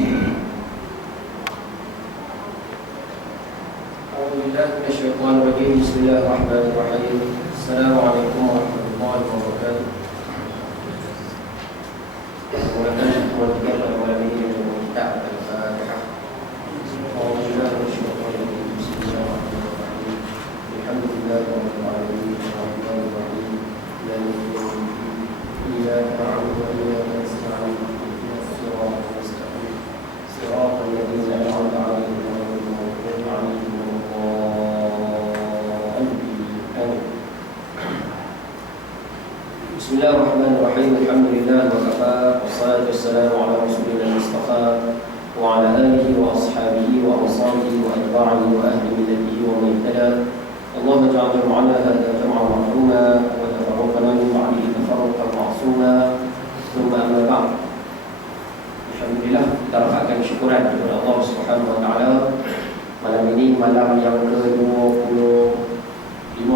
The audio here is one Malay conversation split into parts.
Bismillahirrahmanirrahim. Bismillahirrahmanirrahim. Assalamualaikum warahmatullahi wabarakatuh. Mulakan Tuhan kita pada malam ini dengan kita Al-Fatihah. Bismillahirrahmanirrahim. Alhamdulillahirabbil alamin. Arrahmanirrahim. Maliki yaumiddin. Iyyaka na'budu wa iyyaka nasta'in. Ihdinas siratal mustaqim. Siratal ladzina an'amta 'alaihim ghairil maghdubi 'alaihim. Bismillahirrahmanirrahim. Alhamdulillah wa kafa. Wassalatu wassalamu ala rasulillah mustafa wa ala alihi wa ashabihi wa ashabihi wa atba'ihi wa ahli millatihi wa man ihtada. Allahumma ja'al jam'ana hadha jam'an marhuma wa tafarraqana min ba'dihi tafarruqan ma'suma. Thumma amma ba'd. Alhamdulillah, kita rafa'kan syukuran kepada Allah Subhanahu wa taala. Malam ini malam yang ke-25.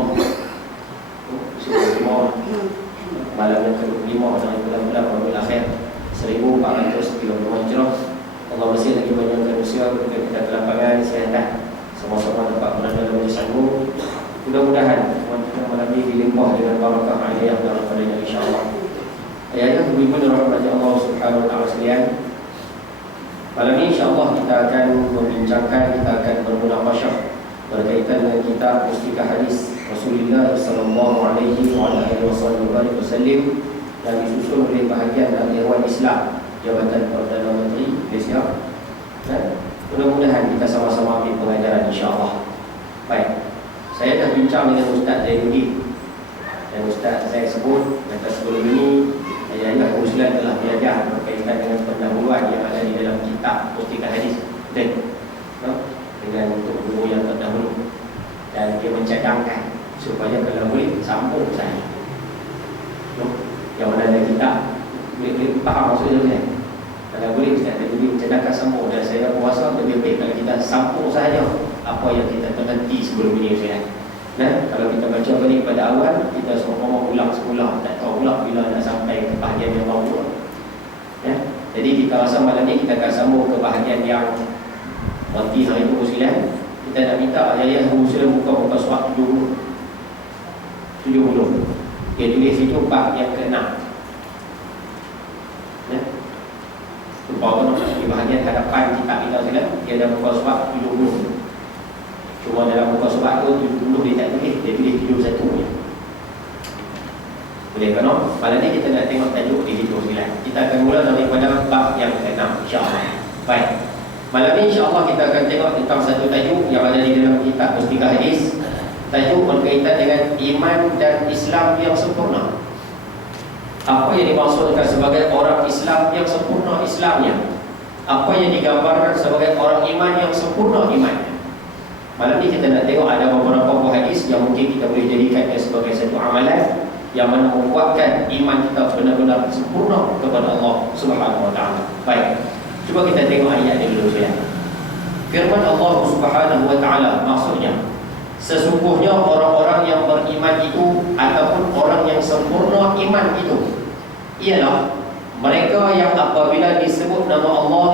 Malam yang ke-25 dari bulan-bulan Rabiul Akhir 1430 Hijrah. Allah masih lagi menyertai manusia ketika kita dalam pandangan kesihatan sama-sama dapat berada dalam majlis-Mu. Mudah-mudahan kita malam ini dilimpah dengan barakah hidayah daripadanya insya-Allah. Ayat ibu dan rahmat Allah Subhanahu wa taala sekalian. Malam ini insya-Allah kita akan membincangkan, kita akan bermunaqasyah berkaitan dengan kitab Mustikah Hadis Rasulullah sallallahu alaihi wasallam yang disusun oleh bahagian dari Dewan Islam Jabatan Perdana Menteri Malaysia. Dan mudah-mudahan kita sama-sama ambil pengajaran insya-Allah. Baik. Saya dah bincang dengan Ustaz Zainuddin dan Ustaz saya sebut kata sebelum ini ayat-ayat Rasulullah telah belajar berkaitan dengan pendahuluan yang ada di dalam kitab Mustikah Hadis. Dengan untuk guru yang terdahulu, dan dia mencadangkan supaya kalau boleh sambung saya. Yang mana ada kitab boleh faham maksudnya kan? Kalau boleh Ustaz jadi mencadangkan sambung, dan saya puasa lebih baik kalau kita sambung saja apa yang kita terhenti sebelum ini Ustaz. Nah, kalau kita baca balik pada awal, kita semua ulang semula, tak tahu pula bila nak sampai ke bahagian yang baru. Ya, jadi kita rasa malam ni kita akan sambung ke bahagian yang nanti hari itu usilan. Kita nak minta ayah usilan buka surat 70. Dia tulis itu bab yang ke-6. Ya. Supaya di bahagian hadapan kitab kita usilan, dia ada buka surat 70. Cuma dalam buka surat itu 70 dia tak tulis, dia tulis 71 je. Boleh kan? Malam ni kita nak tengok tajuk di situ usilan. Kita akan mula daripada bab yang ke-6 insya-Allah. Baik. Malam ini insya-Allah kita akan tengok tentang satu tajuk yang ada di dalam kitab Mustikah Hadis. Tajuk berkaitan dengan iman dan Islam yang sempurna. Apa yang dimaksudkan sebagai orang Islam yang sempurna Islamnya? Apa yang digambarkan sebagai orang iman yang sempurna imannya? Malam ini kita nak tengok ada beberapa buah hadis yang mungkin kita boleh jadikannya sebagai satu amalan yang mana membuatkan iman kita benar-benar sempurna kepada Allah Subhanahu wa taala. Baik. Cuba kita tengok ayat ini dulu ya. Firman Allah Subhanahu wa taala maksudnya, sesungguhnya orang-orang yang beriman itu ataupun orang yang sempurna iman itu ialah mereka yang apabila disebut nama Allah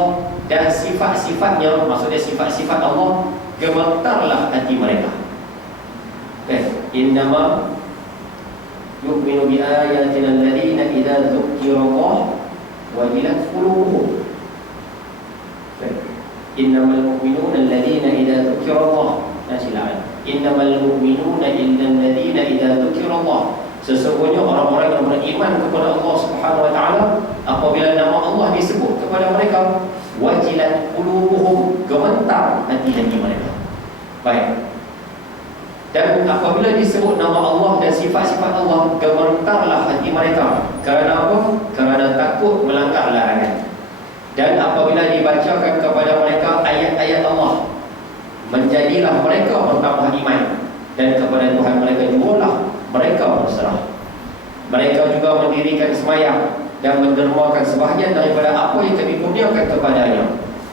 dan sifat-sifatnya, maksudnya sifat-sifat Allah, gemetarlah hati mereka. Innama yu'minu bi ayatina alladziina idza dzukira Allah wajilat qulubuhum. Innamal mu'minuna alladziina idza dzukira Allah. Innamal mu'minuna illa alladziina idza dzukira Allah. Sesungguhnya orang-orang yang beriman kepada Allah Subhanahu wa taala apabila nama Allah disebut kepada mereka, wajilat qulubuhum, gemetar hati-hati mereka. Baik. Dan apabila disebut nama Allah dan sifat-sifat Allah, gemetarlah hati mereka. Kerana apa? Kerana takut melanggar larangan. Dan apabila dibacakan kepada mereka ayat-ayat Allah, menjadilah mereka bertambah iman, dan kepada Tuhan mereka jugalah mereka berserah. Mereka juga mendirikan sembahyang dan mendermakan sebahagian daripada apa yang kami kurniakan kepadanya.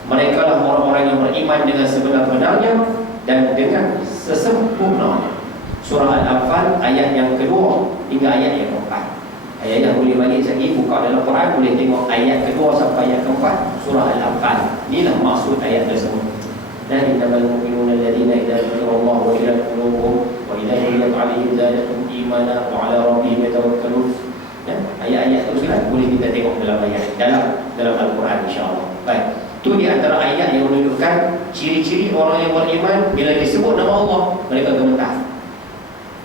Mereka lah orang-orang yang beriman dengan sebenar-benarnya dan dengan sesempurnanya. Surah Al-Anfal ayat yang kedua hingga ayat yang keempat. Ayat yang boleh balik lagi, buka dalam Quran, boleh tengok ayat kedua sampai ayat keempat surah Al-Anfal. Inilah maksud ayat tersebut. Dan innamal mu'minuna alladhina idza dzukira Allah wajilat qulubuhum wa idza tuliyat 'alaihim zadatuhum imana wa 'ala rabbihim yatawakkalun. Ya, ayat-ayat itu kan boleh kita tengok dalam Al-Quran, insya-Allah. Baik. Itu di antara ayat yang menunjukkan ciri-ciri orang yang beriman bila disebut nama Allah mereka gemetar.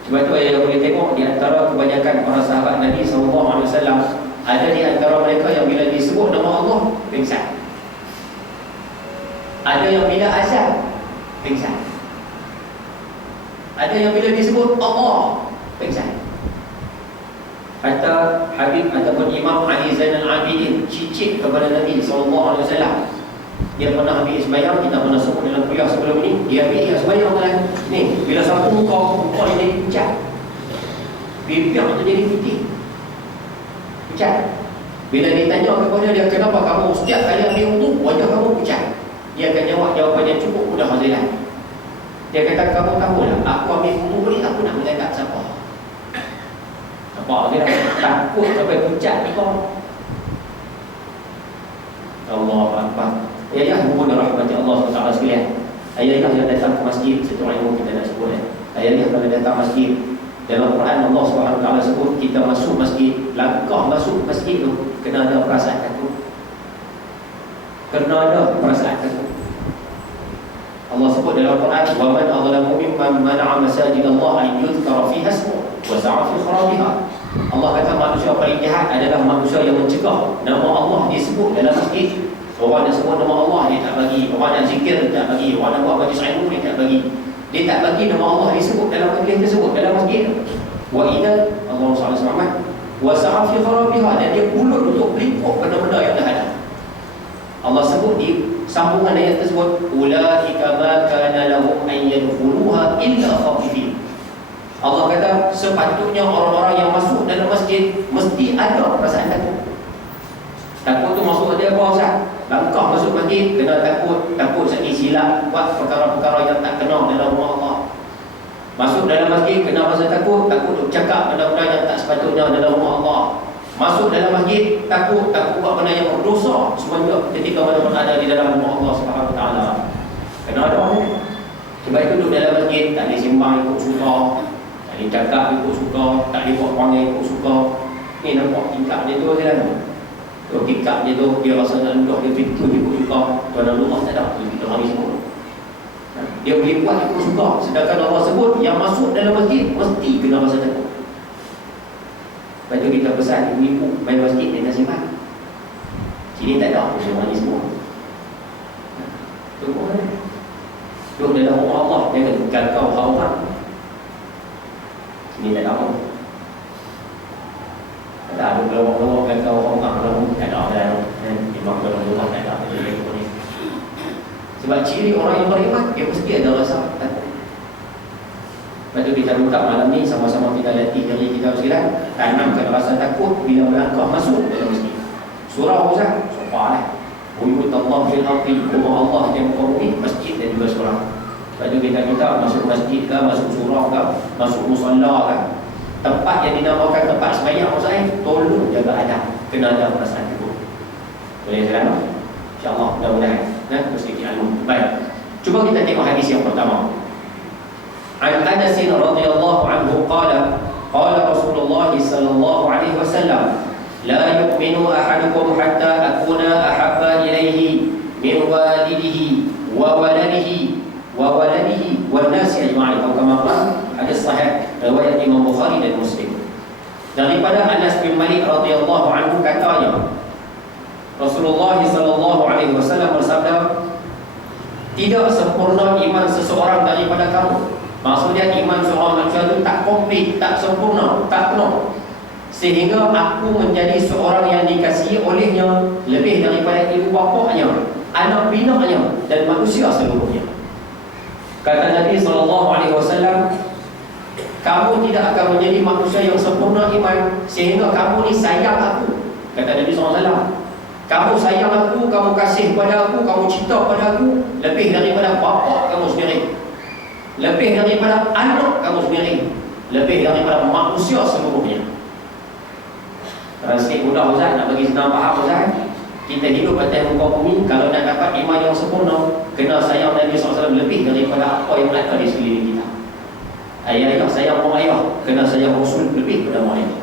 Sebab itu yang boleh tengok di antara kebanyakan para sahabat Nabi SAW, ada di antara mereka yang bila disebut nama Allah pingsan. Ada yang bila azan pingsan. Ada yang bila disebut Allah pingsan. Kata Habib ataupun Imam Ali Zainal Abidin cicit kepada Nabi SAW. Dia pernah ambil sembahyang, kita pernah sebut dalam kuliah sebelum ini. Dia ambil sembahyang kan. Ni, bila sambung muka dia jadi pucat. Bibir tu jadi putih. Pucat. Bila ditanya kepada dia, kenapa kamu setiap kali ambil wudu wajah kamu pucat? Dia akan jawab jawapan yang cukup mudah hazilah. Dia kata, kamu tahulah, aku ambil wudu ni aku nak melekat siapa? Nampak dia takut sampai pucat ni kau. Allah Akbar. Ayah hubung rahmati Allah SWT sekalian. Ayah yang datang ke masjid, satu ilmu kita nak sebut. Ayah kalau datang masjid, dalam Quran Allah SWT sebut kita masuk masjid, langkah masuk masjid tu kena ada perasaan takut. Kena ada perasaan takut. Allah sebut dalam Quran, wa man adlamu mimman mana'a masajid Allah an yuzkara fiha ismuhu wa sa'a fi kharabiha. Allah kata manusia paling jahat adalah manusia yang mencegah nama Allah disebut dalam masjid. Orang nak sebut nama Allah dia tak bagi, orang nak zikir dia tak bagi, orang nak buat majlis ilmu dia tak bagi. Dia tak bagi nama Allah disebut dalam majlis tersebut, dalam masjid. Wa idza Allah SWT wa sa'a fi kharabiha, dan dia pulut untuk meliput benda-benda yang dah ada. Allah sebut di sambungan ayat tersebut, ulaika ma kana lahum an yadkhuluha illa khaifin. Allah kata sepatutnya orang-orang yang masuk dalam masjid mesti ada perasaan takut. Takut tu maksud dia apa Ustaz? Langkah masuk masjid kena takut sakit silap, buat perkara-perkara yang tak kena dalam rumah Allah. Masuk dalam masjid kena rasa takut bercakap benda-benda yang tak sepatutnya dalam rumah Allah. Masuk dalam masjid takut buat benda yang berdosa semuanya ketika mana berada di dalam rumah Allah Subhanahu Wa Taala. Kena ada orang. Sebab itu duduk dalam masjid tak boleh sembang ikut suka, tak boleh cakap ikut suka, tak boleh buat perangai ikut suka. Ni nampak tingkap dia tu jalan. Kalau tingkap dia tu dia rasa nak duduk dia pintu ikut suka, tuan rumah tak ada kita orang ni semua. Dia boleh buat ikut suka, sedangkan Allah sebut yang masuk dalam masjid mesti kena rasa takut. Lepas tu kita pesan ibu-ibu main masjid dia nak simpan. Sini tak ada orang ni semua. Tunggu kan? Duduk dalam rumah Allah, jangan kau orang. Sini tak ada apa. Tak ada belawak-belawak kau orang tak ada dalam. Memang dalam rumah tak ada. Sebab ciri orang yang beriman, dia mesti ada rasa takut. Lepas tu kita minta malam ni sama-sama kita latih diri kita sekalian, tanamkan rasa takut bila melangkah masuk dalam masjid. Surah Ustaz, sofa lah. Buyut Allah fil ardi, rumah Allah yang berkongsi, masjid dan juga surah. Lepas tu kita minta masuk masjid ke, masuk surah ke, masuk musalla ke, tempat yang dinamakan tempat sembahyang Ustaz, tolong jaga adab, kena ada perasaan takut. Boleh jalan? InsyaAllah, mudah-mudahan. Mesti ilmu. Baik. Cuba kita tengok hadis yang pertama. An Anas radhiyallahu anhu qala Rasulullah sallallahu alaihi wasallam la yu'minu ahadukum hatta akuna ahabba ilayhi min walidihi wa waladihi wan nasi ajma'in. Atau kama qala hadis sahih riwayat Imam Bukhari dan Muslim. Daripada Anas bin Malik radhiyallahu anhu katanya Rasulullah sallallahu alaihi wasallam bersabda, tidak sempurna iman seseorang daripada kamu. Maksudnya iman seorang manusia itu tak komplit, tak sempurna, tak penuh, sehingga aku menjadi seorang yang dikasihi olehnya lebih daripada ibu bapanya, anak binanya dan manusia seluruhnya. Kata Nabi SAW, kamu tidak akan menjadi manusia yang sempurna iman sehingga kamu ni sayang aku. Kata Nabi SAW, kamu sayang aku, kamu kasih pada aku, kamu cinta pada aku lebih daripada bapa kamu sendiri, lebih daripada anak kamu sendiri, lebih daripada manusia seluruhnya. Translate mudah Ustaz, nak bagi senang faham Ustaz. Kita hidup atas muka bumi, kalau nak dapat iman yang sempurna, kena sayang Nabi SAW lebih daripada apa yang ada di sekeliling kita. Ayah-ayah sayang mak ayah, kena sayang Rasul lebih pada mak ayah.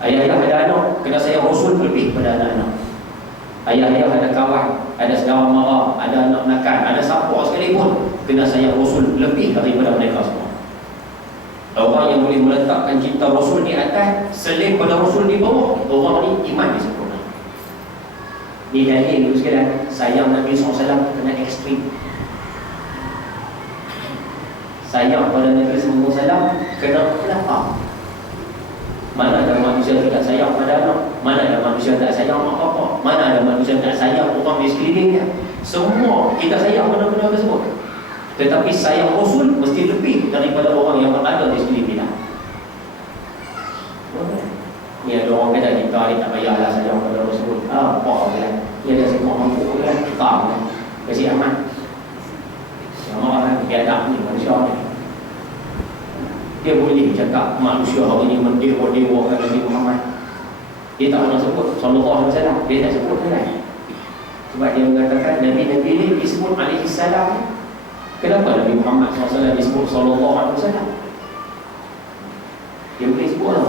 Ayah-ayah ada anak, kena sayang Rasul lebih pada anak-anak. Ayah-ayah ada kawan, ada saudara mara, ada anak nakal, ada siapa sekalipun, kena sayang Rasul lebih daripada mereka semua. Orang yang boleh meletakkan cinta Rasul di atas, selain pada Rasul di bawah, orang ni iman dia sempurna. Ni dalil dulu sekalian, sayang Nabi SAW kena ekstrim. Sayang pada Nabi SAW kena kelapa. Mana ada manusia tidak sayang pada anak, mana ada manusia tak sayang mak bapak, mana ada manusia tak sayang orang di sekelilingnya. Semua kita sayang benda-benda tersebut. Tetapi sayang Rasul mesti lebih daripada orang yang ada di sekeliling kita. Ni ada orang kata kita ni tak payahlah sayang pada Rasul. Apa kan? Dia ada semua mampu kan? Kita kan? Kasih aman. Sama orang dia tak ni manusia ni. Dia boleh cakap manusia hari ini mendewa-dewakan Nabi Muhammad. Dia tak pernah sebut sallallahu alaihi wasallam. Dia tak sebut kan? Sebab dia mengatakan Nabi-Nabi ni disebut alaihi salam. Kenapa Nabi Muhammad SAW disebut sallallahu alaihi wasallam? Dia boleh sebut lah.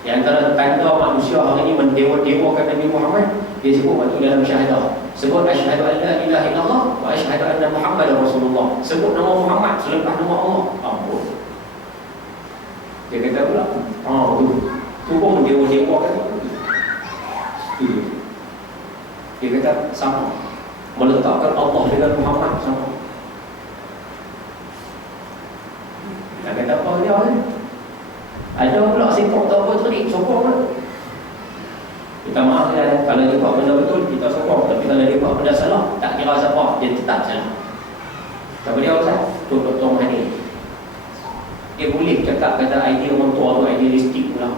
Di antara tanda manusia hari ini mendewa-dewakan Nabi Muhammad, dia sebut waktu dalam syahadah. Sebut asyhadu an la ilaha illallah wa asyhadu anna Muhammadar Rasulullah. Sebut nama Muhammad selepas nama Allah. Ampun. Dia kata pula, tu pun mendewa-dewakan. Dia kata sama. Meletakkan Allah dengan Muhammad sama. Dia kata apa dia ni? Ada pula sipok tak apa tadi, sokong kan? Kita maaf lah, kalau dia buat benda betul, kita sokong. Tapi kalau dia buat benda salah, tak kira siapa, dia tetap salah. Siapa dia Ustaz? Dr. Mahdi. Dia boleh cakap kata idea orang tua tu idealistik pula.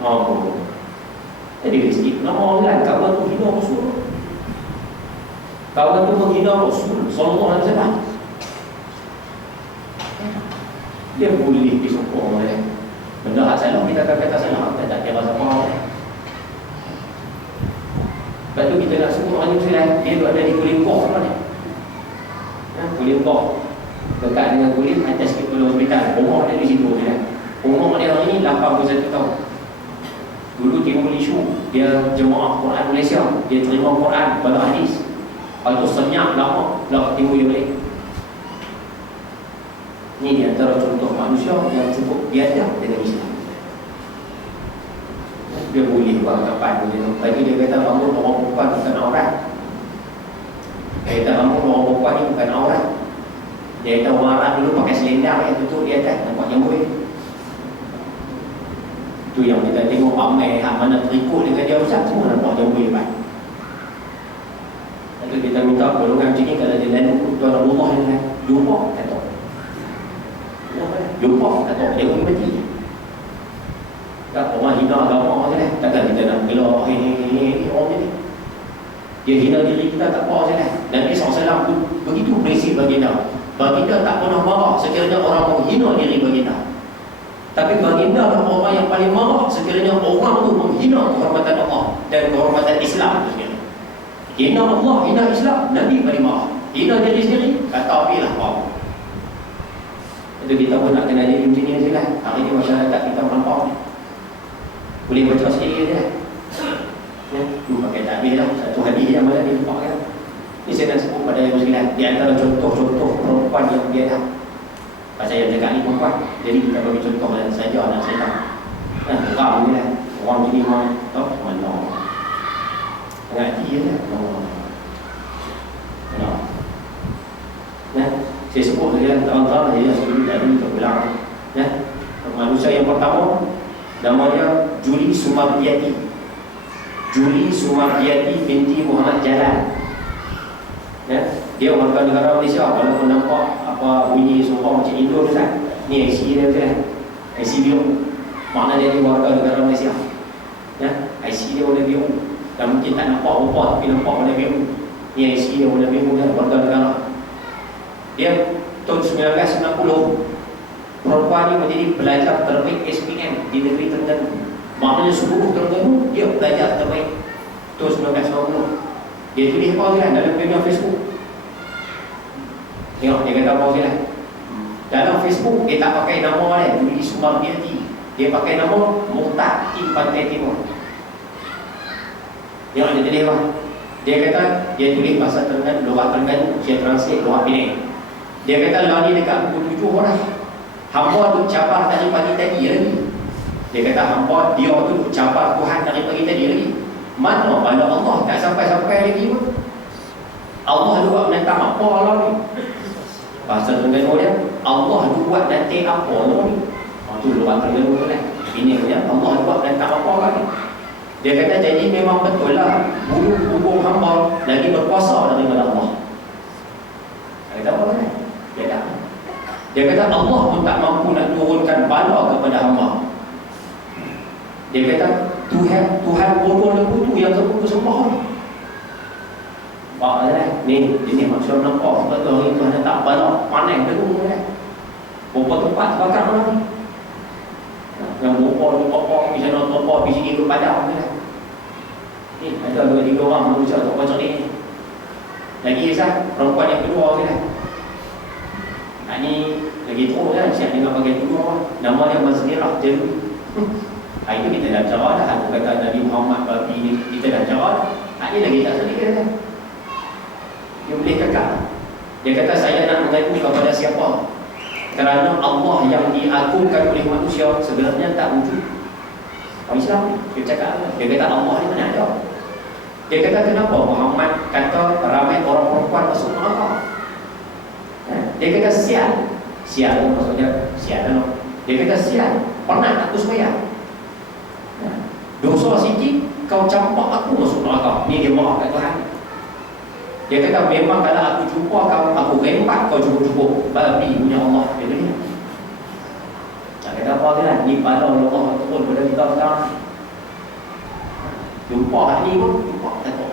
Idealistik pula orang kan, kawan tu hina Rasul. Kawan tu menghina Rasul sallallahu alaihi wasallam. Dia boleh disokong oleh benda hak salah, kita akan kata salah, kita tak kira siapa. Lepas tu kita nak sebut orang ni dia tu ada di kulit kok ni. Kulit kok dekat dengan kulit atas kepala hospital. Umur dia di situ kan. Umur dia hari ni 81 tahun. Dulu timbul isu dia jemaah Quran Malaysia, dia terima Quran pada hadis. Lepas tu senyap lama timbul dia balik. Ini di antara contoh manusia yang cukup biadab dengan Islam. Dia boleh buat kapan begitu. Tadi dia kata rambut orang perempuan bukan aurat. Dia kata rambut orang perempuan ni bukan aurat. Dia kata orang Arab dulu pakai selendang yang tutup di atas, nampak jambut. Itu yang kita tengok ramai hak mana terikut dengan dia Ustaz, semua nampak jambut depan. Lalu kita minta pertolongan macam ni, kalau dia lalu Tuan Allah ni kan, jumpa kata. Jumpa kata dia pergi mati. Tak orang hina agama je lah. Takkan kita nak gelak ini orang ni. Dia hina diri kita tak apa je lah. Nabi SAW begitu prinsip baginda. Baginda tak pernah marah sekiranya orang menghina diri baginda. Tapi baginda adalah orang yang paling marah sekiranya orang tu menghina kehormatan Allah dan kehormatan Islam tu sendiri. Hina Allah, hina Islam, Nabi paling marah. Hina diri sendiri, kata apilah apa. Itu kita pun nak kena jadi macam ni je lah. Hari ni masyarakat kita melampau ni. Boleh baca sikit je lah. Pakai takbir lah. Satu hadis yang malah dia lupa kan. Ini saya nak sebut pada yang sekalian. Di antara contoh-contoh perempuan yang dia dah. Pasal yang cakap ni perempuan. Jadi kita bagi contoh yang saja nak saya tahu. Orang ni lah. Orang jadi orang tahu mana. Ngaji je lah. Saya sebut lagi lah. Tahu-tahu dia sebelum tadi kita bilang. Manusia yang pertama namanya Juli Sumardiati. Juli Sumardiati binti Muhammad Jalan. Dia warga negara Malaysia. Kalau nampak apa bunyi suara macam Indo tu kan, ni IC dia tu kan, IC biru. Makna dia warga negara Malaysia. IC dia warna biru. Dan mungkin tak nampak rupa tapi nampak warna biru. Ni IC dia warna biru dan warga negara. Dia tahun 1990 perempuan ni menjadi pelajar terbaik SPM di negeri Terengganu. Maknanya seluruh Terengganu dia belajar terbaik. Tu 1990. Dia tulis apa dia dalam dunia Facebook. Tengok dia kata apa dia. Dalam Facebook dia tak pakai nama dia, Duli Sumardiati. Dia pakai nama Muhtad Im Pantai Timur. Tengok dia tulis apa. Dia kata dia tulis bahasa Terengganu, logat Terengganu, dia translate logat Penang. Dia kata lari dekat pukul 7 orang. Hamba tu cabar dari pagi tadi lagi. Dia kata hamba dia tu cabar Tuhan dari pagi tadi lagi. Mana pada Allah tak sampai-sampai lagi pun. Allah lu buat menentang apa Allah ni? Bahasa Terengganu dia, Allah lu buat nanti apa Allah ni? Tu luar Terengganu tu lah. Ini dia, Allah lu buat menentang apa Allah ni? Dia kata jadi memang betul lah bulu hubung hamba lagi berkuasa daripada Allah. Dia kata apa kan? Dia kata Allah pun tak mampu nak turunkan bala kepada hamba. Dia kata Tuhan bodoh lembu tu yang kamu sembah. Pak lah ni ini maksud nampak sebab tu hari Tuhan tak bala panen lembu ni. Berapa tempat bakar mana ni? Yang berapa di sana berapa di sini ke padang ni. Ni ada 2-3 orang berusaha untuk macam ni. Lagi sah perempuan yang kedua ni lah. Ni lagi teruk kan, siap dengan pakai tudung. Nama dia Mazmirah Jalul. Itu kita dah cara dah. Aku kata Nabi Muhammad babi ni, kita dah cara dah. Ini lagi tak sedikit kan. Dia boleh kekal. Dia kata saya nak mengaku kepada siapa? Kerana Allah yang diagungkan oleh manusia sebenarnya tak wujud. Orang Islam dia cakap apa? Dia kata Allah ni mana ada. Dia kata kenapa Muhammad kata ramai orang perempuan masuk neraka? Dia kata sial. Sial maksudnya sial kan? Dia kata sial. Pernah aku sembahyang. Dosa sikit kau campak aku masuk neraka. Ni dia marah kat Tuhan. Dia kata memang kalau aku jumpa kau, aku rembat kau cukup-cukup. Babi punya Allah. Dia kata tak kata apa kan? Ni pada Allah turun pada kita sekarang. Jumpa hari ni pun jumpa kata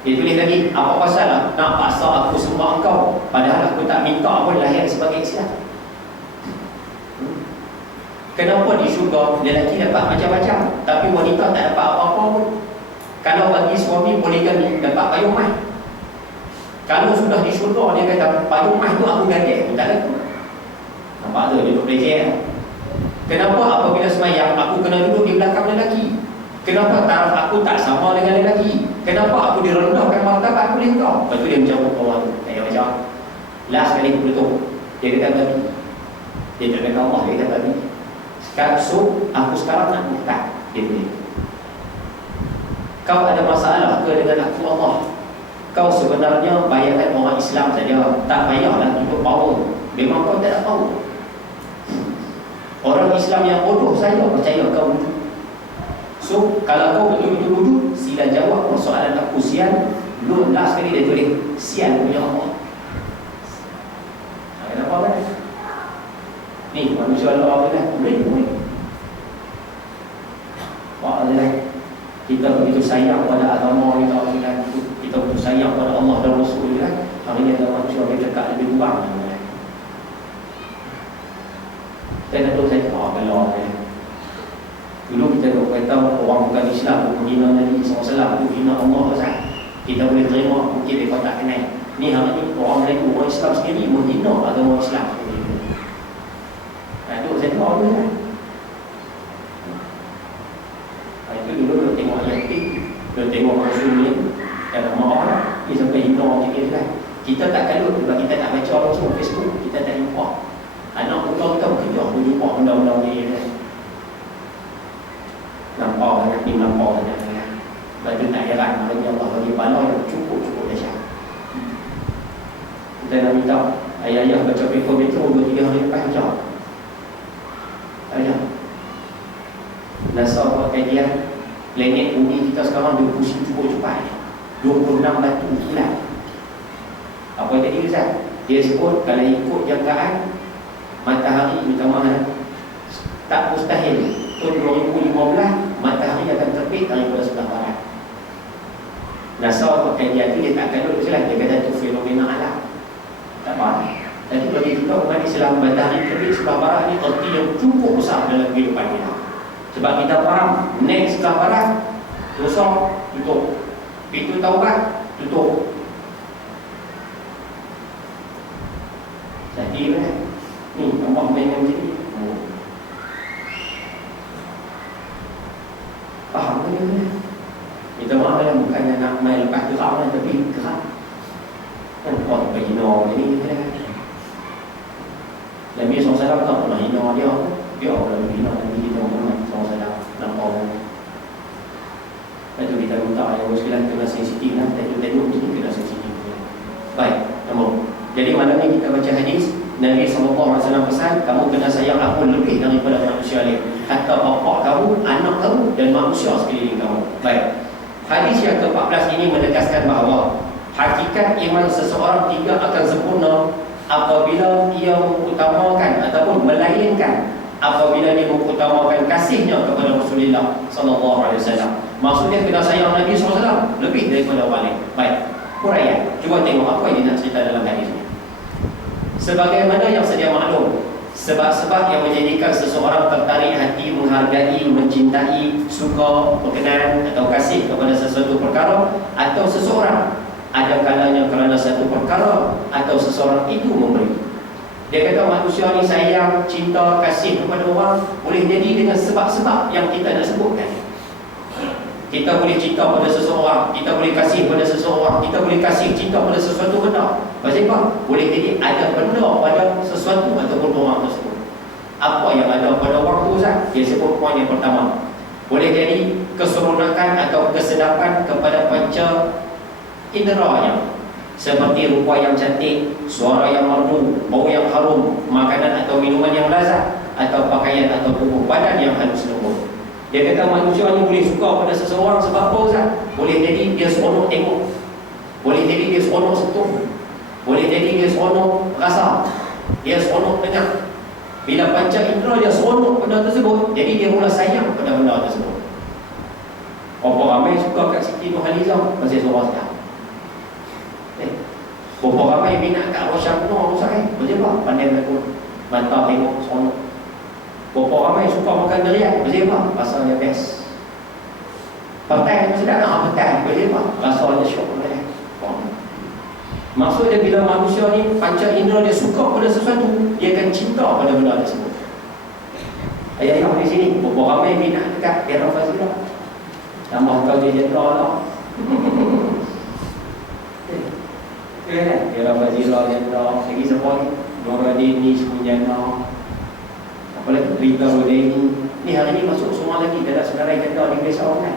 dia tulis lagi, apa pasal lah nak paksa aku sembah engkau padahal aku tak minta pun lahir sebagai Islam. Kenapa di syurga lelaki dapat macam-macam tapi wanita tak dapat apa-apa pun? Kalau bagi suami poligami dapat payung mai. Kalau sudah di syurga dia kata payung mai tu aku ganti, aku tak laku. Nampak tu dia duduk belajar. Kenapa apabila semayang aku kena duduk di belakang lelaki? Kenapa taraf aku tak sama dengan lelaki? Kenapa aku direndahkan martabat oleh kau? Lepas tu dia menjawab orang tu. Dia macam last kali aku betul. Dia kata babi. Dia tak kata Allah, dia kata babi. So aku sekarang nak murtad. Dia boleh. Kau ada masalah ke dengan aku Allah? Kau sebenarnya bayangkan orang Islam saja. Tak payahlah untuk power. Memang kau tak ada power. Orang Islam yang bodoh saja percaya kau wujud. So kalau kau betul-betul wujud, sila jawab persoalan aku sial. Belum last kali dia tulis sial punya Allah. Kenapa kan? Ni manusia Allah apa dah? Boleh. Wah adalah kita begitu sayang pada agama kita, kita begitu sayang pada Allah dan Rasul kan. Hari ini ada manusia yang dekat lebih kurang. Saya tahu saya kalau dulu kita kata orang bukan Islam menghina Nabi SAW itu hina Allah sahaja. Kita boleh terima mungkin mereka tak kenal. Ni hari ni orang Melayu, orang Islam sendiri menghina agama Islam. Itu saya tahu dulu kan. Itu dulu dia tengok ayat ni, dia tengok Rasul ni dan maaf ni sampai hina macam ni lah. Kita tak kalut sebab kita tak baca langsung Facebook, kita tak jumpa. Anak putra kita bekerja, dia jumpa undang-undang ni kan. Nampak anak ni nampak saja kan. Sebab tu tak heran maknanya Allah bagi bala yang cukup-cukup dahsyat. Kita nak minta ayah-ayah baca paper metro 2-3 hari lepas macam ayah NASA buat kajian planet bumi kita sekarang dia pusing cukup cepat 26 batu kilat. Apa yang tadi Ustaz? Dia sebut kalau ikut jangkaan matahari utama tak mustahil tahun 2015 matahari akan terbit daripada sebelah barat. NASA buat kajian tu dia tak akan duduk silang. Dia kata itu fenomena alam. Tak apa. Tapi bagi kita umat Islam matahari terbit sebelah barat ni erti yang cukup besar dalam kehidupan kita. Sebab kita faham, next sebelah barat, dosa, tutup. Pintu taubat, tutup. Jadi ni, Allah main macam ni. Faham ke ni? Kita maaf lah, bukannya nak main lepas gerak lah, tapi gerak. Kan orang pergi hina macam ni kan. Nabi SAW tak pernah hina dia. Dia orang hina Nabi kita Muhammad SAW. Nampak. Lepas tu kita minta yang sekalian kena sensitif lah. Tengok tu kena sensitif. Baik, nombor. Jadi malam ni kita baca hadis Nabi SAW pesan, kamu kena sayang aku lebih daripada manusia lain. Hatta bapa kamu, anak kamu dan manusia sekeliling kamu. Baik. Hadis yang ke-14 ini menegaskan bahawa hakikat iman seseorang tidak akan sempurna apabila ia mengutamakan ataupun melainkan apabila dia mengutamakan kasihnya kepada Rasulullah SAW. Maksudnya kena sayang Nabi SAW lebih daripada orang lain. Baik, huraian. Cuba tengok apa yang dia nak cerita dalam hadis ini. Sebagaimana yang sedia maklum, sebab-sebab yang menjadikan seseorang tertarik hati, menghargai, mencintai, suka, berkenan atau kasih kepada sesuatu perkara atau seseorang, ada kalanya kerana satu perkara atau seseorang itu memberi. Dia kata manusia ni sayang, cinta, kasih kepada orang boleh jadi dengan sebab-sebab yang kita nak sebutkan. Kita boleh cinta pada seseorang, kita boleh kasih pada seseorang, kita boleh kasih cinta pada sesuatu benda. Maksudnya apa? Boleh jadi ada benda pada sesuatu ataupun orang tersebut. Apa yang ada pada orang tu Ustaz? Dia sebut poin yang pertama. Boleh jadi keseronokan atau kesedapan kepada panca inderanya, seperti rupa yang cantik, suara yang merdu, bau yang harum, makanan atau minuman yang lazat, atau pakaian atau tubuh badan yang halus lembut. Dia kata manusia ni boleh suka pada seseorang sebab apa Ustaz? Boleh jadi dia seronok tengok, boleh jadi dia seronok sentuh, boleh jadi dia seronok rasa, dia seronok dengar. Bila panca indera dia seronok benda tersebut, jadi dia mula sayang pada benda tersebut. Berapa ramai suka kat Siti Nurhalizah pasal suara sedap. Berapa ramai minat kat Rosyam Nur Ustaz pasal apa? Pandai berlaku, mata tengok seronok. Berapa ramai suka makan durian pasal apa? Rasa dia best. Petai sedap nak petai pasal apa? Rasa dia syok boleh. Maksudnya bila manusia ni panca indera dia suka pada sesuatu, dia akan cinta pada benda tersebut. Ayah-ayah di sini, berapa ramai minat dekat Era Fazilah. Tambah kau dia jenderal lah. Era Fazilah jenderal. Lagi siapa ni? Nuruddin Semunjana. Apalagi Rita Rodeni. Ni hari ni masuk semua lagi dalam senarai jenderal di Malaysia orang kan.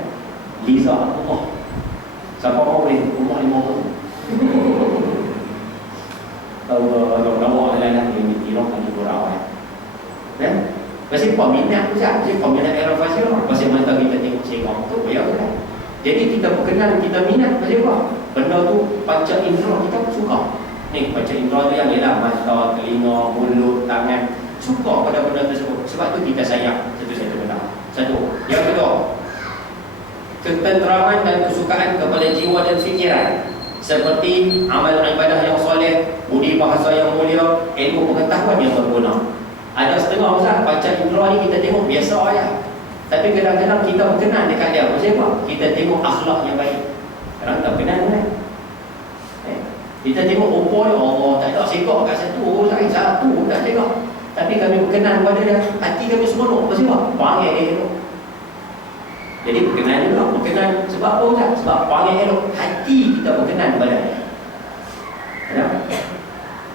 Liza Allah. Siapa mau boleh? Umur 50. Tahu kalau lain yang ditirong kan dikurang kan? Pasal peminat tu sahaja, pasal peminat Era Fazilah, pasal mata kita tengok sengok tu, ya kan? Jadi kita berkenan, kita minat pasal apa? Benda tu panca indera kita suka. Ni panca indera tu yang ialah mata, telinga, mulut, tangan, suka pada benda tersebut. Sebab tu kita sayang satu-satu benda. Satu. Yang kedua, ketenteraman dan kesukaan kepada jiwa dan fikiran, seperti amal ibadah yang soleh, budi bahasa yang mulia, ilmu pengetahuan yang berguna. Ada setengah Ustaz, panca indera ni kita tengok biasa aja. Tapi kadang-kadang kita berkenan dekat dia. Maksudnya apa? Kita tengok akhlak yang baik. Kadang tak berkenan kan? Kita tengok rupa dia, Allah tak ada sekok kat satu, satu tak tengok. Tapi kami berkenan pada dia, hati kami seronok. Maksudnya apa? Panggil dia elok. Jadi berkenan juga, berkenan sebab apa Ustaz? Sebab panggil elok, hati kita berkenan pada dia.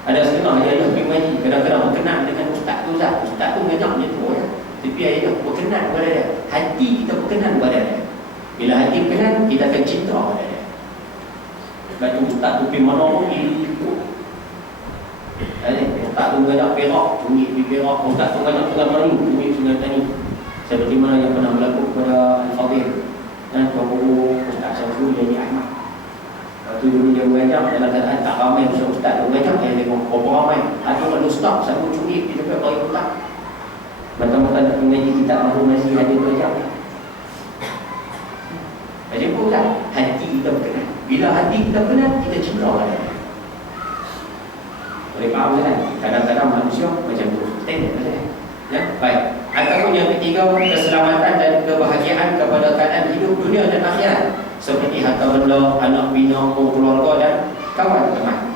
Ada setengah ayah pergi mengaji, kadang-kadang berkenan dengan ustaz tu Ustaz. Ustaz tu ngajak dia tu ya. Tapi ayah berkenan pada dia, hati kita berkenan pada dia. Bila hati berkenan, kita akan cinta pada dia. Sebab tu ustaz tu pergi mana pun ikut. Ustaz tu ngajak perak, curi pergi perak. Ustaz tu ngajak sungai Melayu, curi sungai Tani. Seperti mana yang pernah berlaku kepada Al-Fadhil dan Tuan Ustaz Syamsul Jadi Ahmad. Waktu dulu dia mengajar, dalam keadaan tak ramai ustaz dia mengajar, dia tengok berapa ramai. Ada orang ustaz, satu curi di depan orang ustaz. Mata-mata nak mengaji kitab baru masih ada belajar. Jadi apa Ustaz? Hati kita berkenan. Bila hati kita berkenan, kita cinta pada dia. Boleh faham kan? Kadang-kadang manusia macam tu. Tengok saja. Ya, baik. Ataupun yang ketiga, keselamatan pada keadaan hidup dunia dan akhirat, seperti harta benda, anak bina, keluarga dan kawan teman.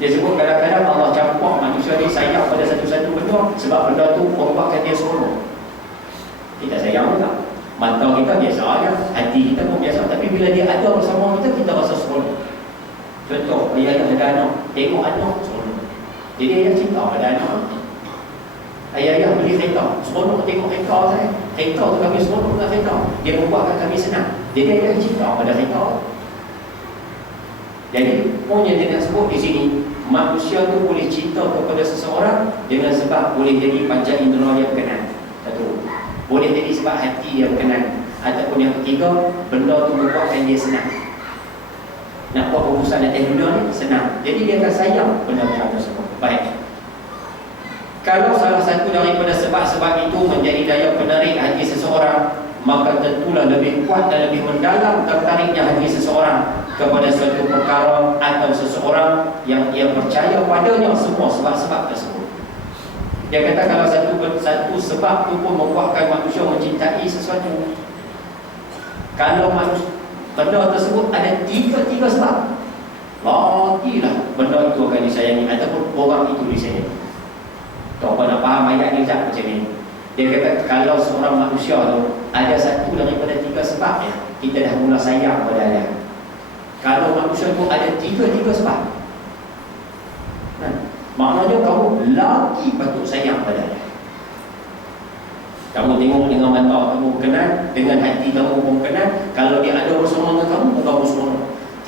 Dia sebut kadang-kadang Allah campur manusia ni sayang pada satu-satu benda sebab benda tu membuatkan dia seronok. Kita sayang juga. Mata kita biasa aja, hati kita pun biasa, tapi bila dia ada bersama kita, kita rasa seronok. Contoh, ayah ada anak, tengok anak seronok. Jadi ayah cinta pada anak. Ayah beli kereta, seronok tengok kereta saya. Kereta tu kami seronok dengan kereta. Dia membuatkan kami senang. Jadi ayah cinta pada kereta. Jadi, poin yang dia nak sebut di sini, manusia tu boleh cinta kepada seseorang dengan sebab boleh jadi panca indera yang berkenan. Satu, boleh jadi sebab hati yang berkenan. Ataupun yang ketiga, benda tu membuatkan dia senang. Nak buat urusan atas dunia ni senang. Jadi dia akan sayang benda-benda tersebut. Baik. Kalau salah satu daripada sebab-sebab itu menjadi daya penarik hati seseorang, maka tentulah lebih kuat dan lebih mendalam tertariknya hati seseorang kepada suatu perkara atau seseorang yang ia percaya padanya semua sebab-sebab tersebut. Dia kata kalau satu sebab itu pun membuatkan manusia mencintai sesuatu. Kalau benda tersebut ada tiga sebab, lagilah benda itu akan disayangi ataupun orang itu disayangi. Kau nak faham ayat ni tak macam ni? Dia kata kalau seorang manusia tu ada satu daripada tiga sebabnya, kita dah mula sayang pada dia. Kalau manusia tu ada tiga sebab, maknanya kamu lagi patut sayang pada dia. Kamu tengok dengan mata kamu berkenan, dengan hati kamu pun berkenan. Kalau dia ada bersama dengan kamu, kamu bersama.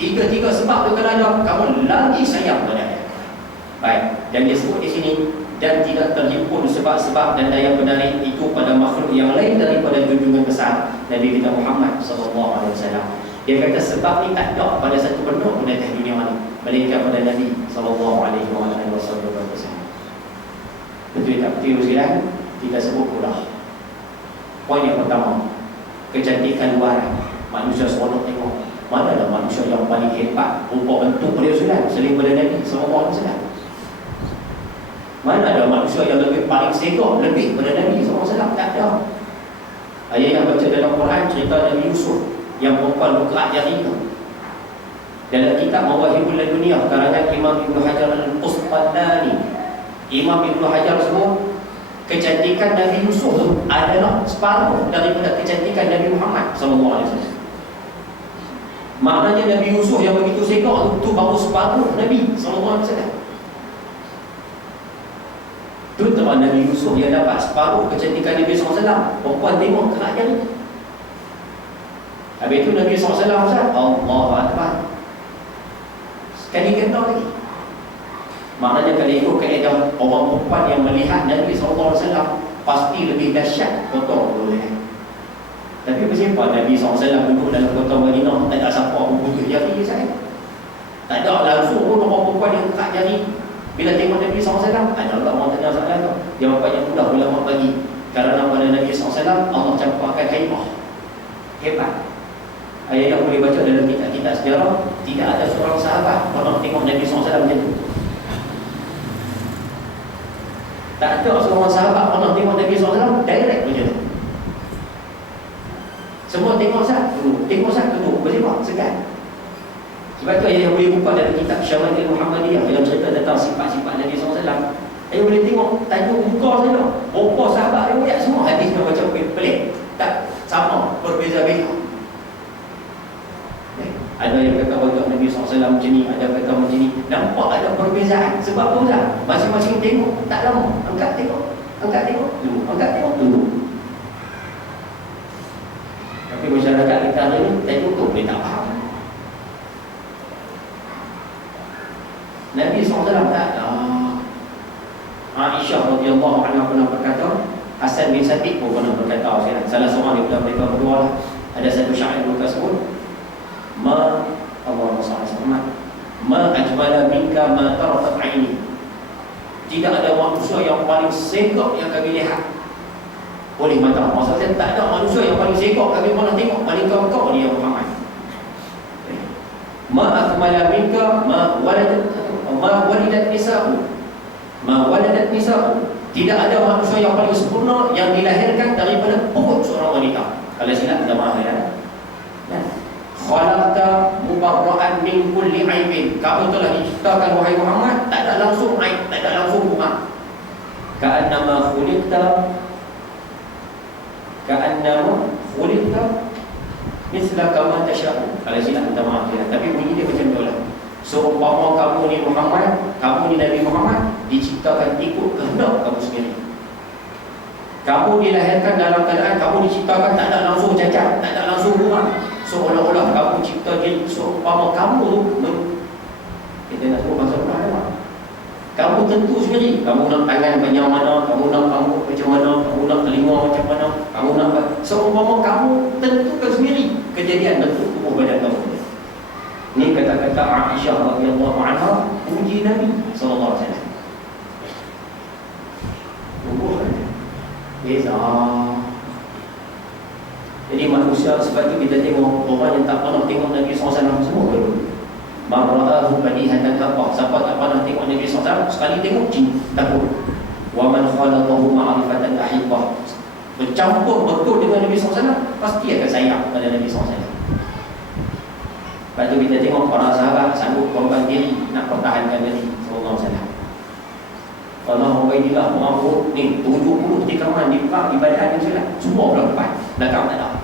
Tiga sebab tu kalau ada, kamu lagi sayang pada dia. Baik, dan dia sebut di sini, dan tidak terhimpun sebab-sebab dan daya penarik itu pada makhluk yang lain daripada junjungan besar Nabi kita Muhammad SAW. Dia kata sebab ni tak ada pada satu benda pun atas dunia ni, melainkan pada Nabi SAW. Betul tak? Betul sekalian? Kita sebut pula. Poin yang pertama, kecantikan luaran. Manusia seronok tengok. Mana ada manusia yang paling hebat rupa bentuk dia sudah selain pada Nabi SAW? Mana ada manusia yang lebih paling segak lebih pada Nabi SAW? Tak ada. Ayat yang baca dalam Quran cerita Nabi Yusuf yang perempuan bergerak jari itu. Dalam kitab Mawahibul Dunia karangan Imam Ibn Hajar Al-Qusqalani, Imam Ibn Hajar sebut kecantikan Nabi Yusuf itu adalah separuh daripada kecantikan Nabi Muhammad SAW. Maknanya Nabi Yusuf yang begitu segak itu baru separuh Nabi SAW. Itu teman Nabi Yusuf yang dapat separuh kecantikan Nabi SAW. Perempuan tengok gerak jari. Habis itu Nabi SAW Allah Akbar, sekali ganda lagi. Maknanya kalau ikut kaedah orang perempuan yang melihat Nabi SAW pasti lebih dahsyat foto boleh. Tapi bersiapa Nabi SAW duduk dalam kota Madinah, tak ada siapa pun butuh jari saya. Tak ada langsung pun orang perempuan yang gerak jari. Bila tengok Nabi SAW, ada orang tanya soalan tu, jawapannya mudah ulama bagi. Kerana pada Nabi SAW Allah campurkan haibah, hebat. Ayat yang boleh baca dalam kitab-kitab sejarah, tidak ada seorang sahabat pernah tengok Nabi SAW macam tu. Tak ada seorang sahabat pernah tengok Nabi SAW direct macam tu. Semua tengok satu, bersifat segan. Sebab tu yang boleh buka dalam kitab Syama'il Muhammadiyah yang cerita tentang sifat-sifat Nabi SAW. Ayah boleh tengok tajuk buka saja. Berapa sahabat riwayat semua hadisnya macam pelik. Tak sama, berbeza-beza. Ada yang kata wajah Nabi SAW macam ni, ada kata macam ni. Nampak ada perbezaan. Sebab apa tak? Masing-masing tengok, tak lama. Angkat tengok, dulu. Angkat tengok, dulu. Tapi masyarakat kita hari ni, tengok tu boleh tak faham. Nabi SAW tak ada. Aisyah radhiyallahu anha pernah berkata, Hasan bin Sabit pun pernah berkata, salah seorang daripada mereka berdua lah. Ada satu syair mereka sebut, Allahumma salli alaihi wasallam, ma ajmala minka ma tarafat aini. Tidak ada manusia yang paling segak yang kami lihat oleh mata. Maksudnya tak ada manusia yang paling segak kami pernah tengok paling kau dia Muhammad. Ma akmala minka ma walidat nisa'u. Tidak ada manusia yang paling sempurna yang dilahirkan daripada perut seorang wanita. Kalau silap minta maaf ya. Khalaqta mubarra'an min kulli aibin. Kamu telah diciptakan wahai Muhammad, tak ada langsung aib, tak ada langsung kurang. Ka'annama khuliqta misla kama tasha'u. Kalau silap minta maaf ya. Tapi bunyi dia macam tu lah. Seumpama kamu ni Muhammad, kamu ni Nabi Muhammad, diciptakan ikut kehendak kamu sendiri. Kamu dilahirkan dalam keadaan kamu diciptakan tak ada langsung cacat, tak ada langsung kurang. Seolah-olah kamu cipta diri seumpama kamu kita nak sebut pasal apa? Kamu tentu sendiri. Kamu nak tangan macam mana, kamu nak rambut macam mana, kamu nak telinga macam mana, kamu nak seumpama kamu tentukan sendiri kejadian bentuk tubuh badan kamu. Ini kata-kata Aisyah radhiyallahu anha puji Nabi sallallahu alaihi wasallam. Beza. Jadi manusia sebab itu kita tengok orang yang tak pernah tengok Nabi SAW semua dulu. Marra'ahu badihatan apa? Siapa tak pernah tengok Nabi SAW sekali tengok cinta takut. Wa man khalaqahu ma'rifatan ahibbah. Bercampur betul dengan Nabi SAW, pasti akan sayang pada Nabi SAW. Lepas tu kita tengok para sahabat sanggup korban diri nak pertahankan Nabi SAW. Allah Ubaidillah mengamuk ni 70 tikaman di perang di badan dia silat. Semua belah depan. Belakang tak ada.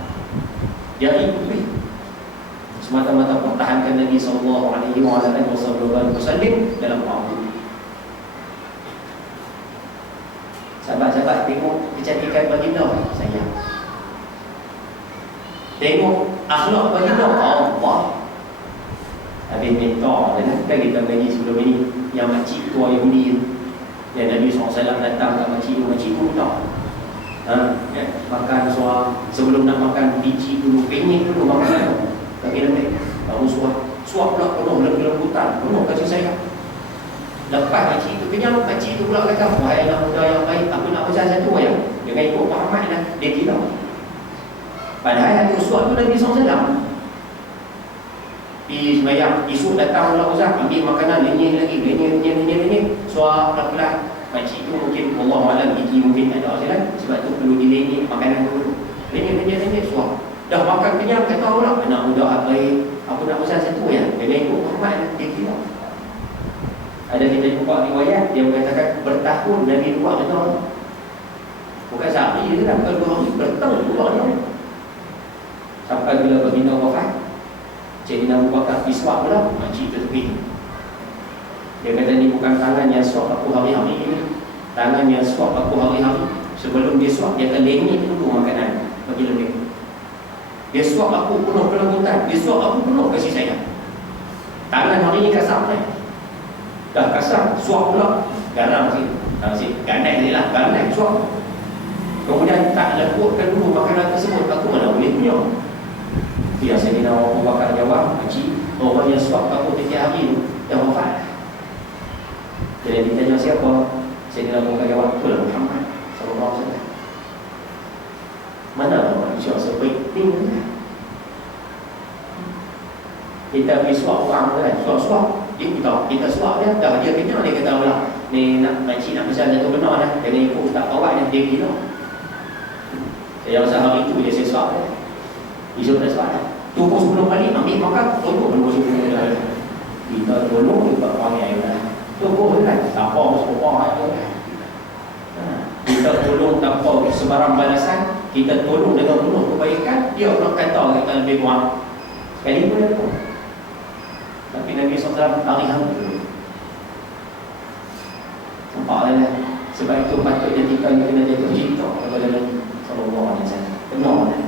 Jadi semata-mata pertahankan Nabi SAW dalam perang. Sahabat-sahabat tengok kecantikan baginda, sayang. Tengok akhlak baginda, Allah. Habis minta kan kita bagi sebelum ini yang makcik tua Yahudi yang Nabi SAW datang ke makcik tu tak ya, makan sebelum nak makan biji dulu, penyek dulu makan bagi Nabi baru suap pula penuh lembutan penuh kasih sayang. Lepas makcik tu kenyang, makcik tu pula kata, wahai anak muda yang baik, aku nak pesan satu ya, jangan ikut Muhammad lah, dia tidak. Padahal yang suap tu Nabi SAW di sembahyang, esok datang pula Uzah ambil makanan, lenyek lagi, lenyek suap pelan-pelan. Makcik tu mungkin Allah malam gigi mungkin tak ada jalan, sebab tu perlu dilenyek makanan dulu, lenyek suap. Dah makan kenyang, kata pula anak muda baik, aku nak pesan satu ya, jangan ikut Muhammad lah, dia tidak. Ada kita jumpa riwayat dia mengatakan bertahun Nabi buat betul. Bukan sehari je lah, bukan 2 hari, bertahun buatnya. Sampai bila baginda wafat, Sayyidina Abu Bakar disuap pula, makcik tu tepi. Dia kata ni bukan tangan yang suap aku hari-hari ini, tangan yang suap aku hari-hari. Sebelum dia suap, dia akan lenyek dulu makanan bagi lebih. Dia suap aku penuh kelembutan, dia suap aku penuh kasih sayang. Tangan hari ini kasar kan? Dah kasar, suap pula, garam sikit, gandai je lah, gandai suap. Kemudian tak lembutkan dulu makanan tersebut, aku mana boleh punya. Dia Sayyidina Abu Bakar jawab, makcik, orang yang suap aku tiap hari tu dah wafat. Jadi ditanya siapa? Sayyidina Abu Bakar jawab, itulah Muhammad sallallahu alaihi wasallam. Mana manusia sebaik ni? Kita pergi suap orang kan, suap kita suap dia, dah dia kenyang, dia kata pula ni nak makcik nak pesan satu benar dah, jangan ikut tak kawat dia gila. Saya rasa hari itu dia saya suap dia, esok dah suap dah, tunggu 10 kali ambil makan, tunggu 10 kali kita tolong juga orang yang dah tunggu kan, tak apa semua orang kita tolong tanpa sebarang balasan, kita tolong dengan penuh kebaikan, dia pula kata kita lebih kurang sekali pun dia pun. Tapi Nabi SAW hari-hari dulu. Nampaklah lah. Sebab itu patutnya kita kena jatuh cinta kepada Nabi SAW. Benar lah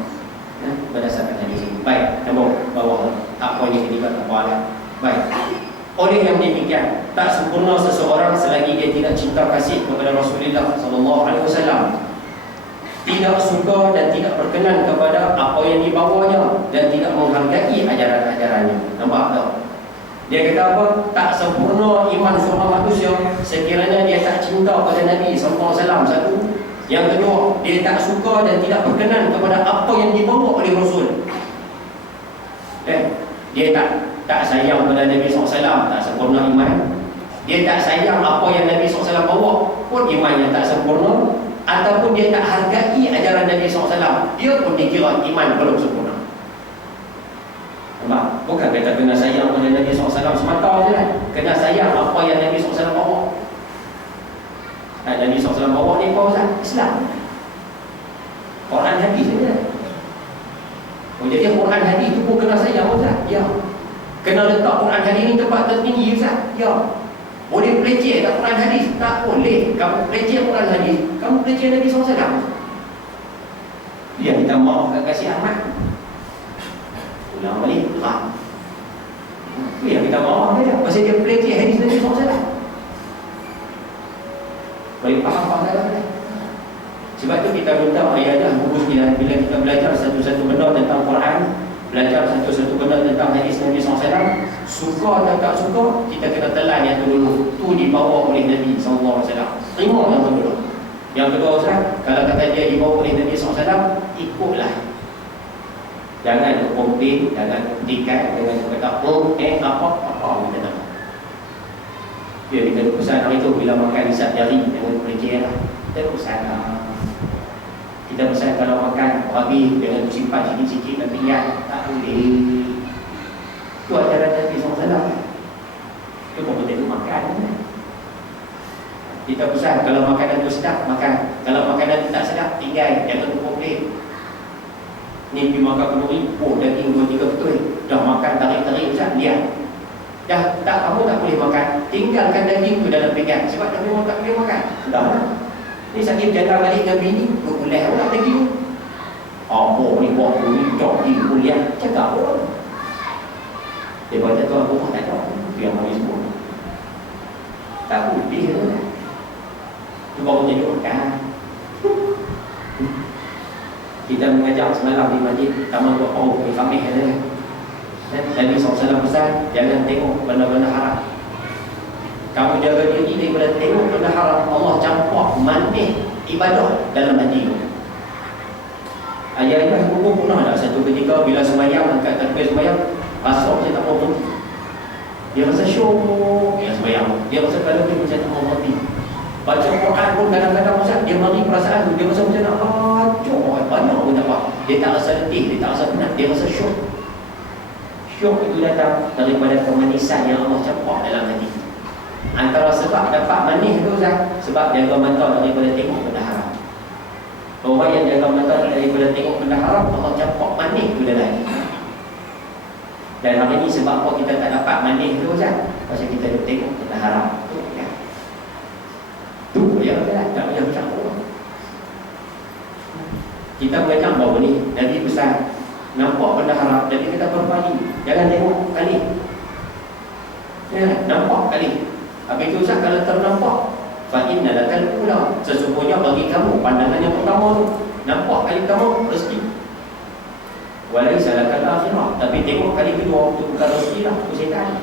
berdasarkan hadis ini. Baik, nombor bawah tak poin yang ketiga, tak apa lah. Baik. Oleh yang demikian, tak sempurna seseorang selagi dia tidak cinta kasih kepada Rasulullah SAW, tidak suka dan tidak berkenan kepada apa yang dibawanya, dan tidak menghargai ajaran-ajarannya. Nampak tak? Dia kata apa? Tak sempurna iman seorang manusia sekiranya dia tak cinta pada Nabi SAW. Satu. Yang kedua, dia tak suka dan tidak berkenan kepada apa yang dibawa oleh Rasul. Dia tak sayang pada Nabi SAW, tak sempurna iman. Dia tak sayang apa yang Nabi SAW bawa, pun iman yang tak sempurna. ataupun dia tak hargai ajaran Nabi SAW, dia pun dikira iman belum sempurna. Nampak? Bukan kata kena sayang pada Nabi SAW semata je lah. Kena sayang apa yang Nabi SAW bawa. Nabi SAW bawa ni apa Ustaz? Islam, Quran hadis je lah. Jadi Quran hadis tu pun kena sayang Ustaz? Ya. Kena letak Quran hadis ni tempat tertinggi Ustaz? Ya. Boleh peleceh tak Quran hadis? Tak boleh. Kamu peleceh Quran hadis, kamu peleceh Nabi SAW. Dia minta maaf kat Kasih Ahmad, ulang balik, dia minta maaf dia pasal dia peleceh hadis Nabi SAW. Boleh faham salah. Sebab tu kita minta ayah dah bagus bila kita belajar satu-satu benda tentang Quran, belajar satu-satu benda tentang hadis Nabi SAW, suka atau tak suka, kita kena telan yang tu dulu. Tu dibawa oleh Nabi SAW. Terima yang tu dulu. Yang kedua Ustaz, kalau kata dia dibawa oleh Nabi SAW, ikutlah. Jangan komplain, jangan buktikan, jangan kata apa kita nak. Dia kita pesan hari tu bila makan isap jari, jangan peleceh lah. Kita pesan lah. Kita pesan kalau makan habis dengan simpan sikit-sikit dan pinggan, tak boleh. Itu ajaran Nabi SAW. Itu pun betul makan. Kita pesan kalau makanan tu sedap, makan. Kalau makanan tu tak sedap, tinggal. Jangan komplain. Ni pergi makan kenduri, daging 2-3 betul. Dah makan tarik-tarik Ustaz, lihat. Dah tak, kamu tak boleh makan. Tinggalkan daging tu dalam pinggan. Sebab dah memang tak boleh makan. Dah. Ni sakit jalan balik dengan bini, boleh pula daging. Apa ni buat ni, daging boleh. Cakap pun. Dia baca tuan rumah tak tahu. Biar mari semua. Tak boleh lah. Itu baru jadi makan. Kita mengajar semalam di masjid Taman Tuan di Famih ada. Nabi SAW pesan, jangan tengok benda-benda haram. Kamu jaga diri daripada tengok benda haram. Allah campak manis ibadah dalam hati kamu. Ayah ibu pun pernah tak satu ketika bila sembahyang, angkat takbir sembahyang, pasal saya tak mau berhenti. Dia rasa syok bila sembahyang. Dia rasa kalau dia macam tak mau berhenti. Baca Quran pun kadang-kadang Ustaz, dia mari perasaan tu, dia rasa macam nak acok banyak pun tak apa. Dia tak rasa letih, dia tak rasa penat, dia rasa syok. Syok itu datang daripada kemanisan yang Allah campak dalam hati. Antara sebab dapat manis tu Ustaz, sebab jaga mata daripada tengok benda haram. Orang yang jaga mata daripada tengok benda haram, Allah campak manis tu dalam hati. Dan hari ini sebab apa kita tak dapat manis tu Ustaz? Pasal kita duk tengok benda haram. Tu ya, tak payah bercampur. Kita mengajar bahawa ni Nabi pesan, nampak benda haram, Nabi kata berbalik, jangan tengok kali. Ya, nampak kali. Habis itu Ustaz, kalau ternampak, fa inna lakal ula, sesungguhnya bagi kamu pandangan yang pertama tu, nampak kali pertama rezeki. Walaysa lakal akhirah, tapi tengok kali kedua tu bukan rezeki lah, tu syaitan.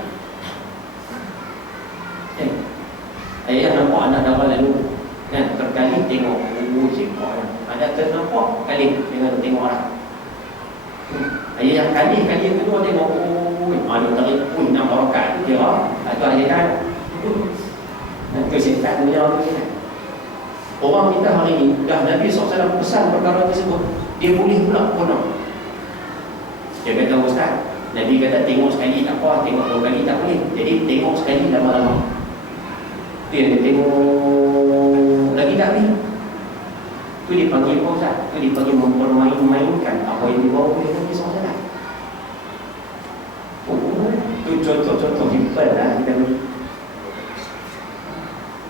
Ayah nampak anak darah lalu kan, terkali tengok sikap ada ternampak kali dengan tengok orang. Ayah yang kali yang kedua tengok mana tarik nak barokat tu dia itu ayah kan itu syaitan punya orang kita hari ni dah Nabi SAW pesan perkara tersebut, dia boleh pula konon. Dia kata Ustaz, Nabi kata tengok sekali tak apa, tengok 2 kali tak boleh, jadi tengok sekali lama-lama. Dia tengok lagi tak ni. Itu dipanggil apa Ustaz? Itu dipanggil mempermain-mainkan apa yang dibawa oleh Nabi SAW. Itu contoh-contoh simple lah kita ni.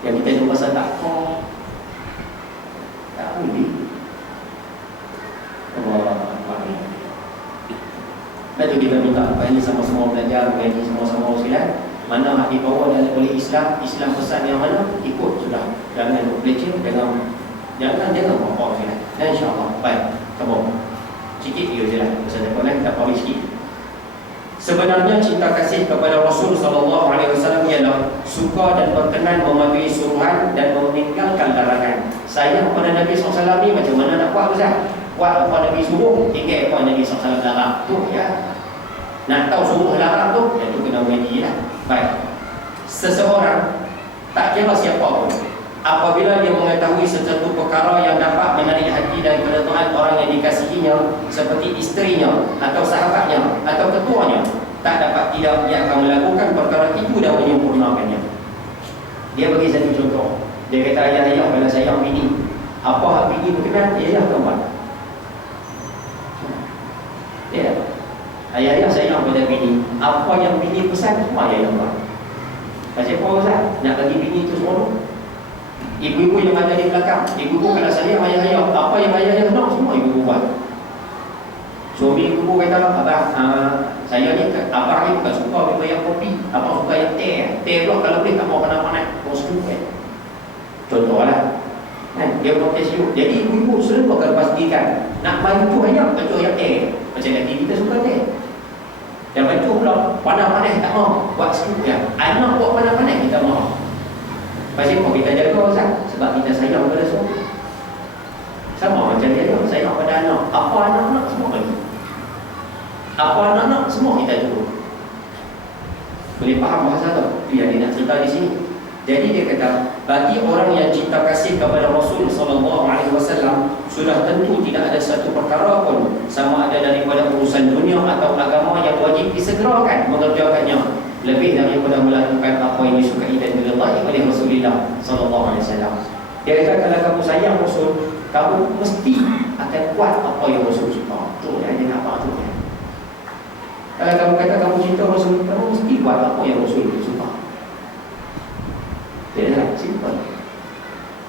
Yang kita tu pasal tak kau tak boleh. Lepas tu kita minta apa ini sama-sama belajar, mengaji sama-sama usilan. Mana hak dibawa oleh Islam, Islam pesan yang mana, ikut sudah. Jangan peleceh, jangan apa saja. Dan insya-Allah baik. Kamu sikit dia je lah. Pasal depan kita pahami sikit. Sebenarnya cinta kasih kepada Rasul sallallahu alaihi wasallam ialah suka dan berkenan mematuhi suruhan dan meninggalkan larangan. Sayang kepada Nabi SAW ni macam mana nak buat Ustaz? Buat apa Nabi suruh, tinggal apa Nabi SAW larang. Tu ya. Nak tahu suruh larang tu, itu kena mengaji lah. Baik. Seseorang tak kira siapa pun, apabila dia mengetahui sesuatu perkara yang dapat menarik hati daripada Tuhan orang yang dikasihinya, seperti isterinya atau sahabatnya atau ketuanya, tak dapat tidak dia akan melakukan perkara itu dan menyempurnakannya. Dia bagi satu contoh. Dia kata, ayah-ayah kalau sayang bini, apa hak bini berkenan, ayah akan buat. Ya, ayah-ayah sayang pada bini, apa yang bini pesan semua ayah buat. Pasal apa Ustaz? Nak bagi bini itu semua tu? Ibu-ibu yang ada di belakang, ibu-ibu kalau sayang ayah-ayah, apa yang ayah-ayah nak semua ibu-ibu buat. Suami ibu-ibu kata, abang, saya ni, abang ni bukan suka minum yang kopi, abang suka yang teh. Teh pula kalau boleh tak mau panas-panas, mau sejuk kan. Contohlah, kan? Dia protes you. Jadi ibu-ibu selalu akan pastikan nak bantu ayam, bantu ayam teh. Macam nanti kita suka teh. Dan bantu pula panas-panas tak mau, buat sejuk kan. Anak buat panas-panas kita mau. Pasal apa kita jaga Ustaz? Sebab kita sayang pada suami. Sama macam dia, sayang pada anak. Apa anak-anak semua bagi. Apa anak-anak semua kita jumpa. Boleh faham bahasa tu? Itu yang dia nak cerita di sini. Jadi dia kata, bagi orang yang cinta kasih kepada Rasul SAW, sudah tentu tidak ada satu perkara pun, sama ada daripada urusan dunia atau agama, yang wajib disegerakan mengerjakannya, lebih daripada melakukan apa yang disukai dan diridai oleh Rasulullah SAW. Dia kata, kalau kamu sayang Rasul, kamu mesti akan buat apa yang Rasul suka. Tu yang dia nak buat tu. Kalau kamu kata kamu cinta Rasul, kamu mesti buat apa yang Rasul suka. Dia simple.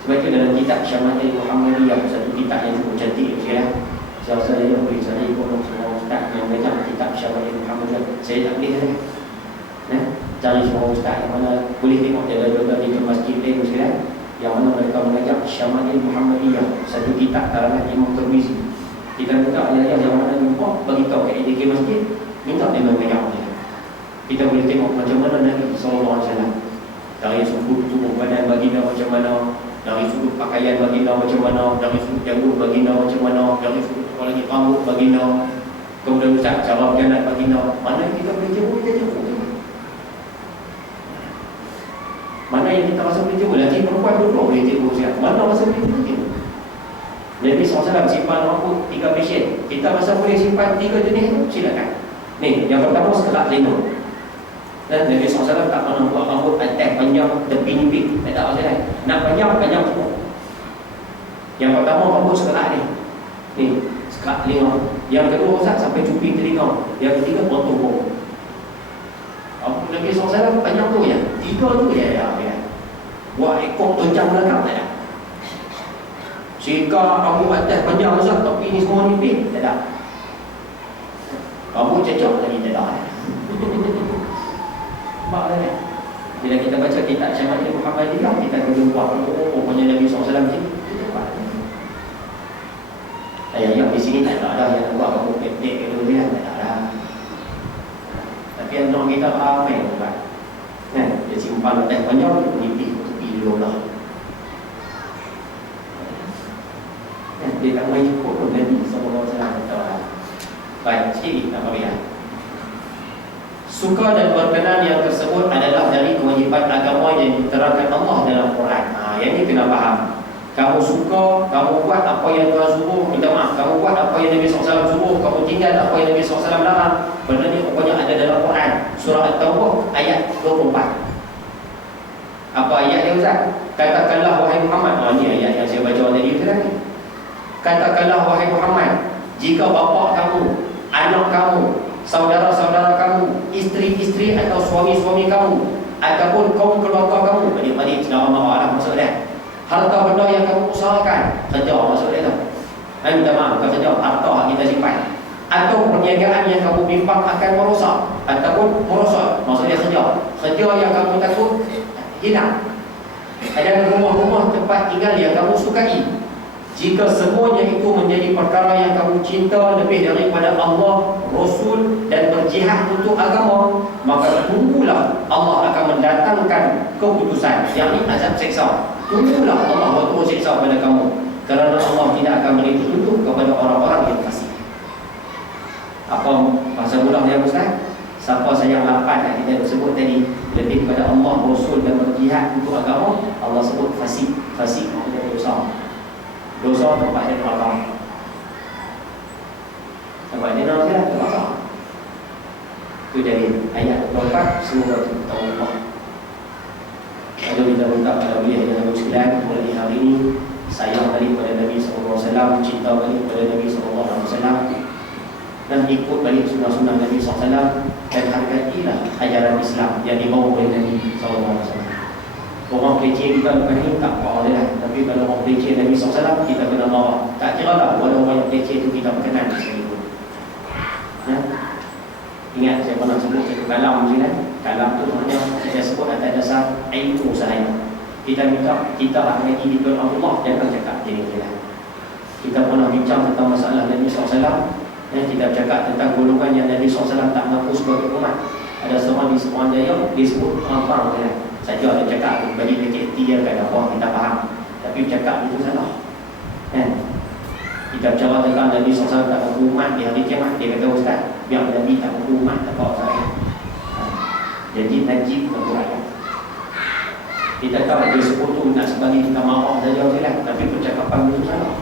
Sebab itu dalam kitab Syama'il Muhammadiyah, satu kitab yang cukup cantik sekali. Saya boleh cari pun semua ustaz yang baca kitab Syama'il Muhammadiyah. Saya tak boleh cari semua ustaz yang mana boleh tengok jaga-jaga di masjid lain sekali, yang mana mereka mengajar Syama'il Muhammadiyah, satu kitab karangan Imam Tirmizi. Kita minta ayah-ayah yang mana jumpa, bagi tahu kat EDK masjid, minta dia mengajar dia. Kita boleh tengok macam mana Nabi SAW, dari sudut tubuh badan baginda macam mana, dari sudut pakaian baginda macam mana, dari sudut janggut baginda macam mana, dari sudut kepala rambut baginda, kemudian ustaz cara berjalan baginda. Mana yang kita boleh jemput, kita jemput. Mana yang kita rasa boleh jemput, lelaki perempuan dua-dua boleh jemput siap. Mana rasa boleh jemput? Nabi SAW simpan rambut 3 pasien. Kita rasa boleh simpan 3 jenis itu, silakan. Ni, yang pertama sekelak telinga. Dan Nabi SAW tak pernah buat rambut atas panjang tepi nipik. Tak ada pasal lain. Nak panjang semua. Yang pertama rambut sekelak ni. Ni, sekelak telinga. Yang kedua Ustaz sampai cupi telinga. Yang ketiga potong bau. Rambut Nabi SAW panjang tu ya. 3 tu ya. Buat ekor tonjang belakang tak ada. Sehingga rambut atas panjang Ustaz tapi ni semua nipik. Tak ada. Rambut cecok lagi tak ada. Bila kita baca kitab Syama'il Muhammadiyah, kita akan jumpa punya Nabi SAW macam ni. Kita buat. Yang di sini tak ada yang buat rambut pendek ke dulu tak ada. Tapi anak kita ramai buat. Kan? Dia simpan atas panjang, nipis tepi dulu lah. Dia tak main cukup pun Nabi SAW. Baik, sikit nak bagi. Suka dan berkenan yang tersebut adalah dari kewajipan agama yang diterangkan Allah dalam Quran. Yang ini kena faham. Kamu suka, kamu buat apa yang Tuhan suruh, minta maaf, kamu buat apa yang Nabi SAW suruh, kamu tinggal apa yang Nabi SAW larang. Benda ni rupanya ada dalam Quran. Surah At-Taubah ayat 24. Apa ayat dia Ustaz? Katakanlah wahai Muhammad. Ini ayat yang saya baca tadi Ustaz. Katakanlah wahai Muhammad, jika bapa kamu, anak kamu, saudara-saudara kamu, isteri-isteri atau suami-suami kamu, ataupun kaum keluarga kamu, adik-adik, saudara mara lah maksud dia, harta benda yang kamu usahakan, kerja maksud dia tu. Minta maaf, bukan kerja, harta yang kita simpan, atau perniagaan yang kamu bimbang akan merosak ataupun merosot, maksud dia kerja yang kamu takut hilang, ada rumah-rumah tempat tinggal yang kamu sukai. Jika semuanya itu menjadi perkara yang kamu cinta lebih daripada Allah, Rasul dan berjihad untuk agama, maka tunggulah Allah akan mendatangkan keputusan, yakni azab seksa. Tunggulah Allah berturun seksa pada kamu, kerana Allah tidak akan beri petunjuk kepada orang-orang yang fasik. Apa bahasa mudah dia Ustaz? Siapa sayang lapan yang kita sebut tadi, lebih kepada Allah, Rasul dan berjihad untuk agama, Allah sebut fasik. Fasik maksudnya dosa. Dosa tempatnya neraka. Tempatnya neraka terpaksa. Itu dari ayat 24 surah At-Taubah. Lalu kita minta pada beliau yang bersekalian, mulai hari ini sayang balik pada Nabi SAW, cinta balik pada Nabi SAW, dan ikut balik sunnah-sunnah Nabi SAW, dan hargailah ajaran Islam yang dibawa oleh Nabi SAW. Orang peleceh kita bukan ni tak apa lah, tapi kalau orang peleceh Nabi SAW, kita kena marah. Tak kira lah walau orang yang peleceh itu kita berkenan sekalipun. Ingat saya pernah sebut satu kalam ni kan. Kalam tu sebenarnya saya sebut atas dasar ilmu sahaja. Kita minta kita akan di depan Allah, jangan cakap jadi lah. Kita pernah bincang tentang masalah Nabi SAW, dan kita cakap tentang golongan yang Nabi SAW tak mampu sebagai umat. Ada seorang di seorang jaya disebut orang kan. Saja ada cakap bagi PKT dia kan apa kita faham. Tapi cakap itu salah. Kan? Kita bicara tentang Nabi SAW tak mampu umat di hari kiamat, dia kata ustaz, biar Nabi tak mampu umat tak apa saya. Jadi najib berkurang. Kita tahu dia sebut tu nak sebagai kita marah saja lah, tapi percakapan itu salah.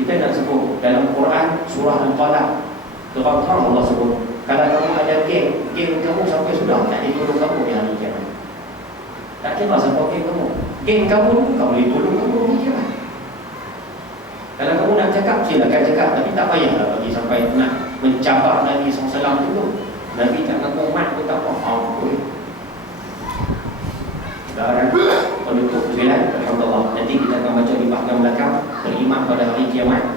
Kita nak sebut dalam Quran surah Al-Qalaq, terang-terang Allah sebut, kalau kamu ada geng kamu sampai sudah tak ditolong kamu di hari kiamat. Tak kira siapa geng kamu kamu boleh tolong kamu di kiamat. Kalau kamu nak cakap, silakan cakap, tapi tak payahlah bagi sampai nak mencabar Nabi SAW dulu. Nabi tak ngaku umat pun tak apa. Boleh. Dan penutup sekalian, alhamdulillah, nanti kita akan baca di bahagian belakang beriman pada hari kiamat.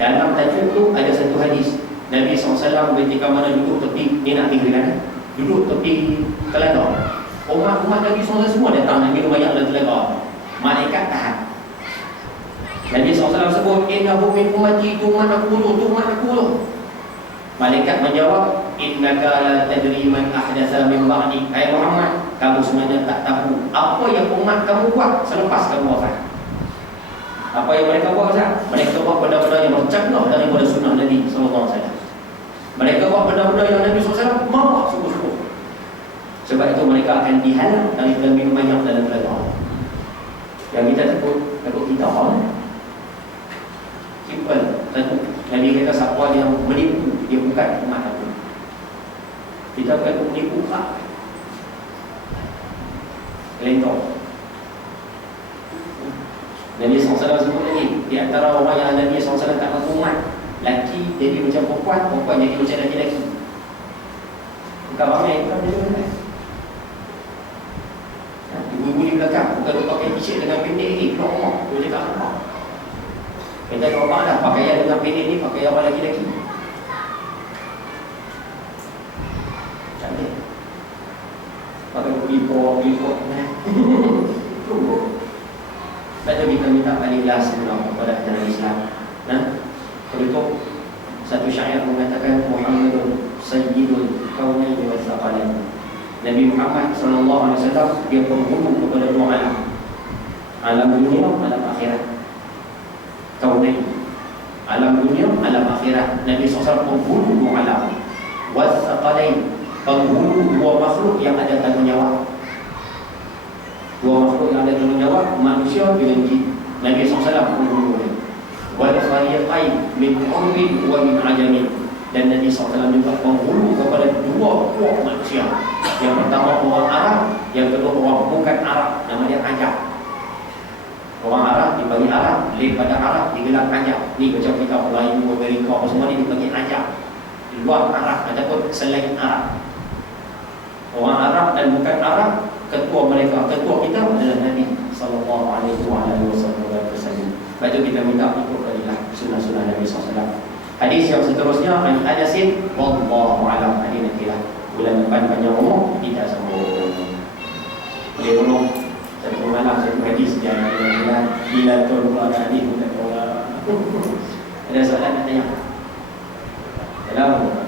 Dalam tajuk tu ada satu hadis. Nabi SAW ketika mana duduk tepi, ni nak tinggalkan, duduk tepi telaga. Umat Nabi SAW semua datang nak minum air dalam telaga. Malaikat tahan. Nabi SAW sebut, innahu min ummati, tu umat aku dulu. Malaikat menjawab, innaka la tadri man ahdatha min ba'di. Hai Muhammad, kamu sebenarnya tak tahu apa yang umat kamu buat selepas kamu wafat. Apa yang mereka buat Ustaz? Mereka buat benda-benda yang bercablah daripada sunnah Nabi SAW. Mereka buat benda-benda yang Nabi SAW marah sungguh-sungguh. Sebab itu mereka akan dihalang daripada minum air dalam telaga. Yang kita takut kita simple. Satu, Nabi kata siapa yang menipu, dia bukan umat aku. Kita bukan menipu tak. Kelentong. Nabi SAW sebut lagi, di antara orang yang Nabi SAW tak mampu umat, lelaki jadi macam perempuan, perempuan jadi macam lelaki-lelaki. Bukan ramai, bukan dia. Ibu-ibu di belakang, bukan dia pakai t-shirt dengan pendek ni, keluar rumah, dia cakap apa? Kita nampak dah pakaian dengan pendek ni, pakaian orang lelaki-lelaki. Cantik. Pakai bipor Lalu kita minta ikhlas kepada ajaran Islam. Untuk satu syair mengatakan Muhammadun Sayyidul Kaunain wa Thaqalain. Nabi Muhammad SAW dia penghulu kepada dua alam. Alam dunia, alam akhirat. Kaunain. Alam dunia, alam akhirat. Nabi SAW penghulu dua alam. Wa Thaqalain, penghulu dua makhluk yang ada tanggungjawab. Dua makhluk yang ada tanggungjawab, manusia dengan jin. Nabi SAW menghulu. Wal khaliqain min urbin wa min ajamin. Dan Nabi SAW juga menghulu kepada dua kelompok manusia. Yang pertama orang Arab, yang kedua orang bukan Arab, nama dia Ajam. Orang Arab dipanggil Arab, lain pada Arab digelar Ajam. Ni macam kita Melayu, Amerika apa semua ni dipanggil Ajam. Di luar Arab ataupun selain Arab. Orang Arab dan bukan Arab, ketua mereka, ketua kita adalah Nabi sallallahu alaihi wasallam. Baca kita minta ikutlah sunnah-sunnah Nabi SAW. Hadis yang seterusnya an Anasin wallahu a'lam. Hadis nantilah bulan depan panjang umur kita sambung. Boleh tolong satu malam satu hadis yang bila tolong ada hadis bukan orang. Ada soalan nak tanya? Dalam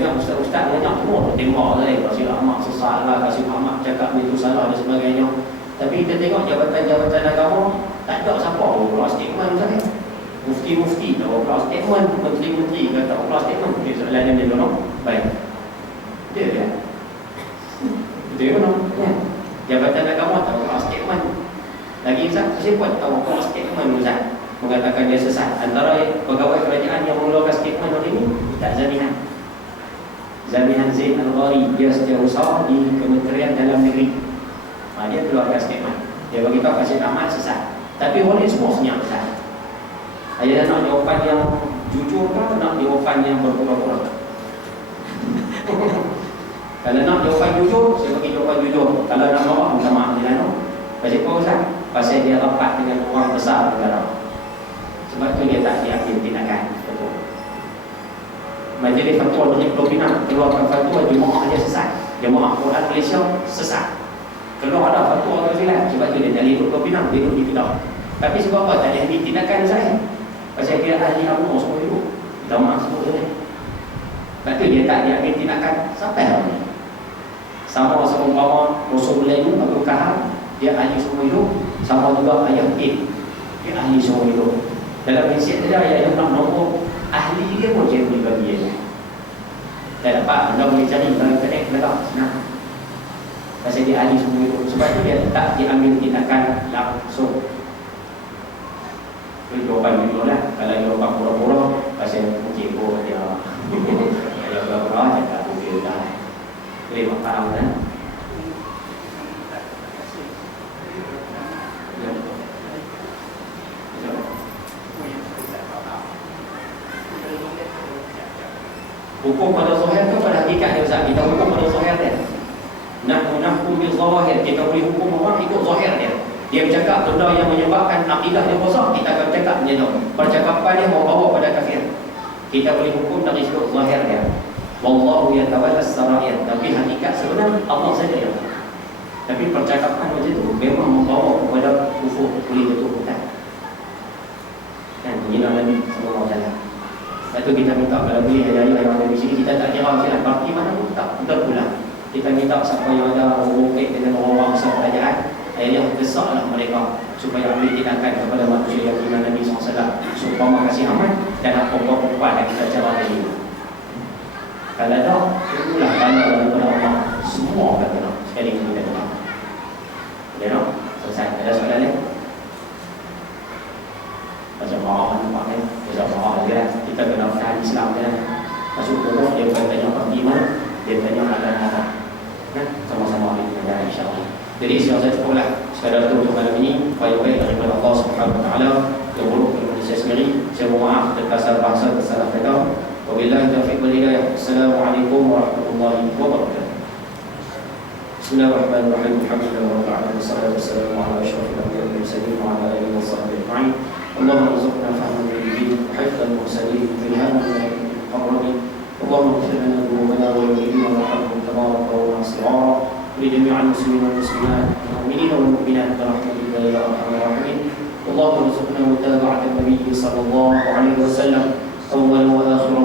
dengar ustaz-ustaz banyak semua tembak saya, kasih amak sesat lah, kasih amak cakap itu salah dan sebagainya. Tapi kita tengok jabatan-jabatan agama, tak ada siapa keluar statement saya. Mufti-mufti tak keluar statement, menteri-menteri kata keluar statement. Okay, soalan dia dulu. Baik. Dia dia. Betul kan? Ya. Jabatan agama tak keluar statement. Lagi Ustaz, siapa tahu keluar statement Ustaz mengatakan dia sesat. Antara pegawai kerajaan yang mengeluarkan statement hari ini, Ustaz Zamihan. Zamihan Zain Al-Ghari, dia setiausaha di Kementerian Dalam Negeri. Dia keluarkan statement. Dia beritahu kasih amat sesat. Tapi orang ini semua senyap Ustaz. Ayah nak jawapan yang jujur ke nak jawapan yang berpura-pura? Kalau nak jawapan jujur, saya bagi jawapan jujur. Kalau nak marah, minta maaf dia nak. Pasal apa Ustaz? Pasal dia rapat dengan orang besar negara. Sebab tu dia tak diambil tindakan. Betul. Majlis Fatwa Negeri Pulau Pinang keluarkan fatwa jemaah dia sesat. Jemaah Quran Malaysia sesat. Keluar ada fatwa ke silat. Sebab tu dia tak hidup Pulau Pinang, dia hidup di Kedah. Tapi sebab apa? Tak diambil tindakan saya. Pasal dia ahli UMNO semua hidup. Kita maaf semua dia. Sebab tu dia tak diambil tindakan. Sampai hari ni. Sama-sama umpama Rasul Melayu Abu Kahar, dia ahli semua hidup. Sama juga ayah Bin, dia ahli semua hidup. Dalam prinsip dia yang nak nombor ahli dia pun dia boleh bagi dia. Tak dapat, anda boleh cari dalam internet letak senang. Pasal dia ahli semua hidup. Sebab tu dia tak diambil tindakan langsung. Itu jawapan jujur lah. Kalau jawapan pura-pura, pasal mungkin pun dia kalau pura-pura cakap mungkin dah boleh faham kan? Hukum pada zahir tu pada hakikat dia Ustaz. Kita hukum pada zahir dia. Nahkum bil zawahir. Kita boleh hukum orang ikut zahir dia. Dia bercakap benda yang menyebabkan akidah dia rosak, kita akan cakap dia tu. Percakapan dia membawa pada kafir. Kita boleh hukum dari sudut zahir dia. Wallahu yatawalla as-sarair. Tapi hakikat sebenarnya Allah saja yang. Tapi percakapan macam tu memang membawa kepada kufur, boleh betul bukan. Dan menghina Nabi sallallahu alaihi wasallam. Lepas tu kita minta kalau boleh hari-hari yang ada di sini, kita tak kira macam parti mana pun tak, kita pulang. Kita minta siapa yang ada berokek dengan orang-orang besar kerajaan, akhirnya besarlah mereka supaya ambil tindakan kepada manusia yang beriman Nabi SAW, supaya kasih aman dan apa-apa perempuan yang kita cara ini. Kalau ada, itulah bala daripada Allah. Semua akan kena sekali kita kena. Boleh tak? Selesai. Ada soalan ni? Macam marah nampak kan? Macam marah je lah. Kita kena faham Islam je lah. Masuk pokok, dia bukan tanya parti mana, dia tanya ada-ada. Kan? Sama-sama kita kena insyaAllah. Jadi saya cukuplah sekadar itu untuk malam ini. Baik-baik daripada Allah Subhanahu Wa Taala, yang buruk daripada saya sendiri. Saya mohon maaf terkasar bahasa, tersalah kata. Wabillahi taufiq wal hidayah. Assalamualaikum warahmatullahi wabarakatuh. Bismillahirrahmanirrahim. Alhamdulillah rabbil alamin. Wassalatu wassalamu ala asyrafil anbiya'i wal mursalin wa ala alihi washabbihi ajma'in. Allahumma arzuqna fahman bil-din wa hifdzal mursalin wa ilhaman min al-muqarrabin. Allahumma ighfir lana dhunubana wa walidina warhamhum tabaraka wa nasira. لجميع المسلمين والمسلمات والمؤمنين والمؤمنات برحمتك يا ارحم الراحمين. اللهم ارزقنا متابعه النبي صلى الله عليه وسلم اولا واخرا